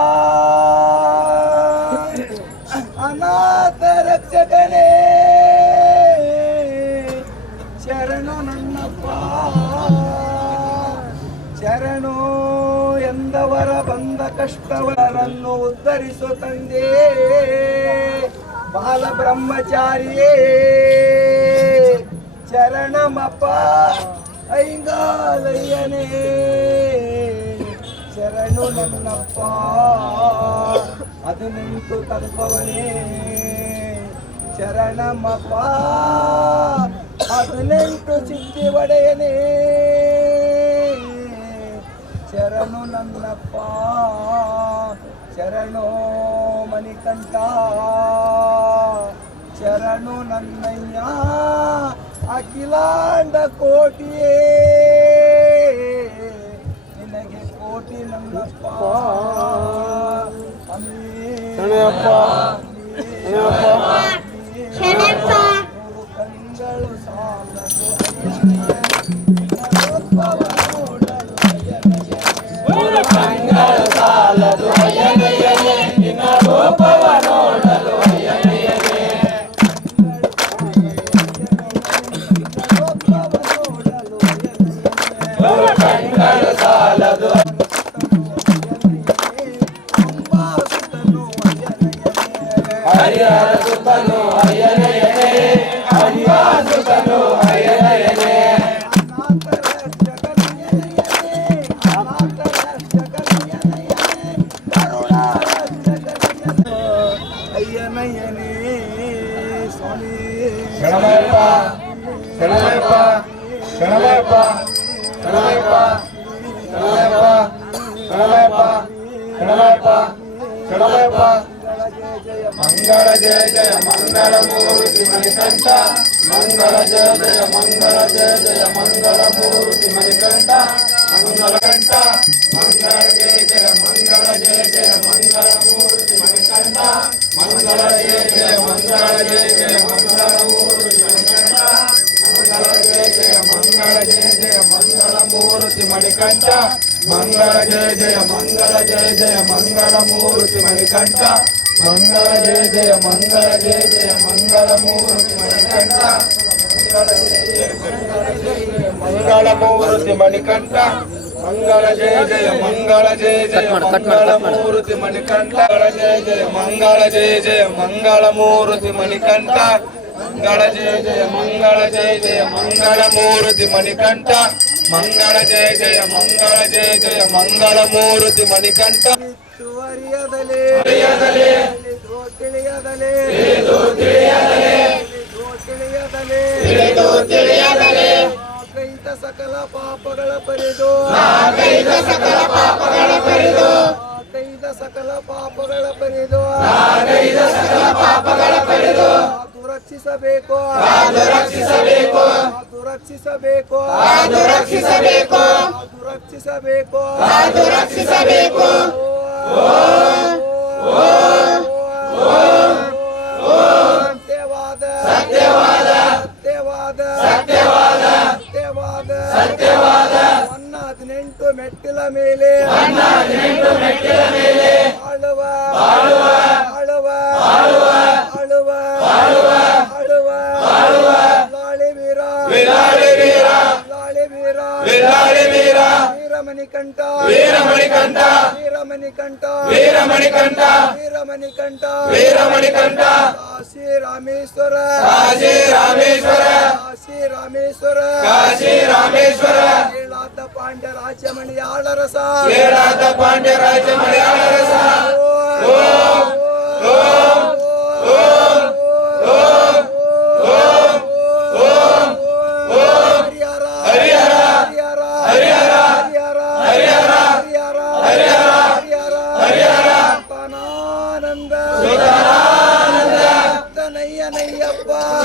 ಅನಾಥ ರಕ್ಷಕನೇ ಶರಣು ನನ್ನಪ್ಪ ಶರಣು ಎಂದವರ ಬಂದ ಕಷ್ಟವರನ್ನು ಉದ್ಧರಿಸು ತಂದೆ ಬಾಲ ಬ್ರಹ್ಮಚಾರಿಯೇ ಶರಣಮಪ್ಪ ಐಂಗಾಲಯ್ಯನೇ ಶರಣು ನನ್ನಪ್ಪ 18 ತತ್ವವನೇ ಶರಣಮಪ್ಪ 18 ಸಿದ್ಧಿ ಒಡೆಯನೇ ಶರಣು ನನ್ನಪ್ಪ ಶರಣು ಮಣಿಕಂಠ ಶರಣು ನನ್ನಯ್ಯ ಅಖಿಲಾಂಡ ಕೋಟಿಯೇ ನಿನಗೆ ಕೋಟಿ ನನ್ನಪ್ಪ ಮೂರು ಕಣ್ಗಳು ಸಾಲದು ಸಾಲದು ನಿನ್ನ ರೂಪವ ನೋಡಲು ಕಣ್ಗಳು ಸಾಲದು ಹರಿಹರ ಸುತನು ಅಯ್ಯನಯ್ಯನೇ ಅಂಬಾ ಸುತನು ಅಯ್ಯನಯ್ಯನೇ ಅಯ್ಯನಯ್ಯನೇ ಸ್ವಾಮಿ ಶರಣಮಯ್ಯಪ್ಪ ಶರಣಮಯ್ಯಪ್ಪ ಶರಣಮಯ್ಯಪ್ಪ ಶರಣಮಯ್ಯಪ್ಪ ಶರಣಮಯ್ಯಪ್ಪ ಶರಣಮಯ್ಯಪ್ಪ ಶರಣಮಯ್ಯಪ್ಪ ಮಂಗಳ ಜಯ ಜಯ ಮಂಗಳ ಮೂರ್ತಿ ಮಣಿಕಂಠ ಮಂಗಳ ಜಯ ಜಯ ಮಂಗಳ ಜಯ ಜಯ ಮಂಗಳ ಮೂರ್ತಿ ಮಣಿಕಂಠ ಮಂಗಳ ಕಂಠ ಮಂಗಳ ಜಯ ಜಯ ಮಂಗಳ ಜಯ ಜಯ ಮಂಗಳ ಮೂರ್ತಿ ಮಣಿಕಂಠ ಮಂಗಳ ಜಯ ಜಯ ಮಂಗಳ ಜಯ ಜಯ ಮಂಗಳ ಮೂರ್ತಿ ಮಣಿಕಂಠ ಮಂಗಳ ಜಯ ಜಯ ಮಂಗಳ ಜಯ ಜಯ ಮಂಗಳ ಮೂರ್ತಿ ಮಣಿಕಂಠ ಮಂಗಳ ಜಯ ಜಯ ಮಂಗಳ ಜಯ ಜಯ ಮಂಗಳ ಮೂರ್ತಿ ಮಣಿಕಂಠ ಮಂಗಳ ಜಯ ಜಯ ಮಂಗಳ ಜಯ ಜಯ ಮಂಗಳ ಮೂರ್ತಿ ಮಣಿಕಂಠ ಮಂಗಳ ಜಯ ಜಯ ಮಂಗಳ ಮೂರ್ತಿ ಮಣಿಕಂಠ ಮಂಗಳ ಜಯ ಜಯ ಮಂಗಳ ಜಯ ಜಯ ಮಂಗಳ ಮೂರ್ತಿ ಮಣಿಕಂಠ ಜಯ ಜಯ ಮಂಗಳ ಜಯ ಜಯ ಮಂಗಳ ಮೂರ್ತಿ ಮಣಿಕಂಠ ಮಂಗಳ ಜಯ ಜಯ ಮಂಗಳ ಜಯ ಜಯ ಮಂಗಳ ಮೂರ್ತಿ ಮಣಿಕಂಠ ಮಂಗಳ ಜಯ ಜಯ ಮಂಗಳ ಜಯ ಜಯ ಮಂಗಳ ಮೂರ್ತಿ ಮಣಿಕಂಠ ಅರಿಯದಲೇ ಅರಿಯದಲೇ ತಿಳಿಯದಲೇ ತಿಳಿಯದಲೇ ತಿಳಿಯದಲೇ ತಿಳಿಯದಲೇ ಕೈದ ಸಕಲ ಪಾಪಗಳ ಪರಿದು ಕೈದ ಸಕಲ ಪಾಪಗಳ ಪರಿದು ಕೈದ ಸಕಲ ಪಾಪಗಳ ಪರಿದು ಕೈದ ಸಕಲ ಪಾಪಗಳ ಪರಿದು ರಕ್ಷಿಸಬೇಕು ರಕ್ಷಿಸಬೇಕು ರಕ್ಷಿಸಬೇಕು ರಕ್ಷಿಸಬೇಕು ರಕ್ಷಿಸಬೇಕು ರಕ್ಷಿಸಬೇಕು ಸತ್ಯವಾದ ಸತ್ಯವಾದ ಸತ್ಯವಾದ ಸತ್ಯವಾದ ಸತ್ಯವಾದ ಸತ್ಯವಾದ 18 ಮೆಟ್ಟಿಲ ಮೇಲೆ 18 ಮೆಟ್ಟಿಲ ಮೇಲೆ ಆಳುವ ಆಳುವ ಆಳುವ ಆಳುವ ಆಳುವ ಆಳುವ ಆಳುವ ಆಳುವ ಲಾಳಿ ವೀರ ಲಾಳಿ ವೀರ ಲಾಳಿ ವೀರ ಲಾಳಿ ವೀರ ವೀರಮಣಿಕಂಠ ವೀರಮಣಿಕಂಠ ವೀರಮಣಿಕಂಠ ವೀರಮಣಿಕಂಠ ವೀರಮಣಿಕಂಠ ವೀರಮಣಿಕಂಠ ಕಾಶಿ ರಾಮೇಶ್ವರ ಕಾಶಿ ರಾಮೇಶ್ವರ ಕಾಶಿ ರಾಮೇಶ್ವರ ಕಾಶಿ ರಾಮೇಶ್ವರ ಕೇಳಾದ ಪಾಂಡ್ಯ ರಾಜಮಣಿಯಾಳ ರಸ ಕೇಳಾದ ಪಾಂಡ್ಯ ರಾಜಮಣಿಯಾಳ ರಸ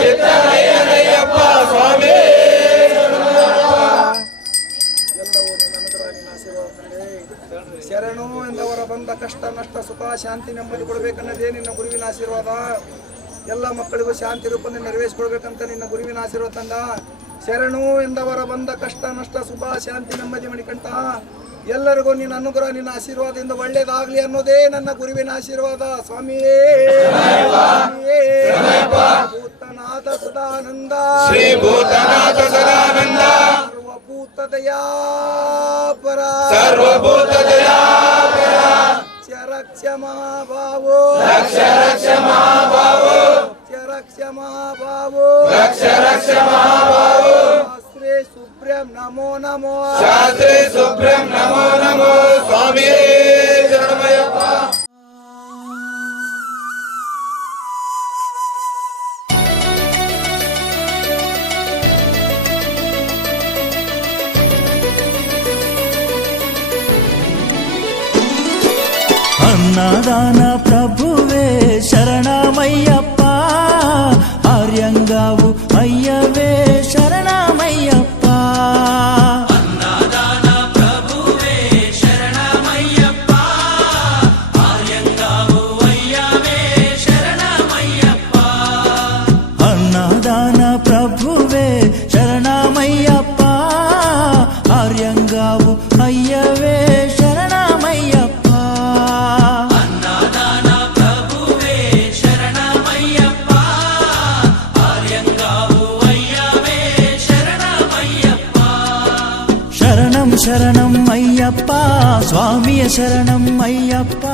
ಚಿತ್ತನಯ್ಯನಯ್ಯಪ್ಪ ಸ್ವಾಮಿ ಎಲ್ಲವೂ ನನಗರಾಗಿ ಆಶೀರ್ವಾದ ಶರಣು ಎಂದವರ ಬಂದ ಕಷ್ಟ ನಷ್ಟ ಸುಖ ಶಾಂತಿ ನೆಮ್ಮದಿ ಕೊಡಬೇಕನ್ನೋದೇ ನಿನ್ನ ಗುರುವಿನ ಆಶೀರ್ವಾದ. ಎಲ್ಲ ಮಕ್ಕಳಿಗೂ ಶಾಂತಿ ರೂಪದಿಂದ ನೆರವೇರಿಸಿಕೊಡ್ಬೇಕಂತ ನಿನ್ನ ಗುರುವಿನ ಆಶೀರ್ವಾದ ತಂದ. ಶರಣು ಎಂದವರ ಬಂದ ಕಷ್ಟ ನಷ್ಟ ಶುಭ ಶಾಂತಿ ನೆಮ್ಮದಿ ಮಣಿಕಂಠ ಎಲ್ಲರಿಗೂ ನಿನ್ನ ಅನುಗ್ರಹ ನಿನ್ನ ಆಶೀರ್ವಾದದಿಂದ ಒಳ್ಳೇದಾಗ್ಲಿ ಅನ್ನೋದೇ ನನ್ನ ಗುರುವಿನ ಆಶೀರ್ವಾದ. ಸ್ವಾಮಿಯೇ ಭೂತನಾಥ ಸದಾನಂದ ಶ್ರೀ ಭೂತನಾಥ ಸದಾನಂದ ಸರ್ವಭೂತ ದಯಾಪರ ಸರ್ವಭೂತ ದಯಾಪರ ರಕ್ಷ ಮಹಾಭಾವೋ ರಕ್ಷ ರಕ್ಷ ಮಹಾಭಾವೋ ರಕ್ಷ ಮಹಾಭಾವೋ ರಕ್ಷ ರಕ್ಷ ಮಹಾಭಾವೋ ಶಾಸ್ತ್ರೀ ಸುಬ್ರಹ್ಮ ನಮೋ ನಮೋ ಶಾಸ್ತ್ರೀ ಸುಬ್ರಹ್ಮ ನಮೋ ನಮೋ ಸ್ವಾಮಿಯೇ ಶರಣಮಯ್ಯಪ್ಪ. ಅನ್ನದಾನ ಪ್ರಭುವೇ ಶರಣಮಯ್ಯಪ್ಪ, ಆರ್ಯಂಗಾವು ಅಯ್ಯವೇ ಶರಣಮಯ್ಯಪ್ಪ. ಅನ್ನದಾನ ಪ್ರಭುವೇ ಶರಣಮಯ್ಯಪ್ಪ, ಆರ್ಯಂಗಾವು ಅಯ್ಯವೇ ಶರಣಮಯ್ಯಪ್ಪ. ಅನ್ನದಾನ ಪ್ರಭುವೇ ಶರಣಮಯ್ಯಪ್ಪ, ಆರ್ಯಂಗಾವು ಅಯ್ಯವೇ ಶರಣಮಯ್ಯಪ್ಪ. ಶರಣಂ ಶರಣಂ ಅಯ್ಯಪ್ಪ, ಸ್ವಾಮಿಯ ಶರಣಂ ಅಯ್ಯಪ್ಪ.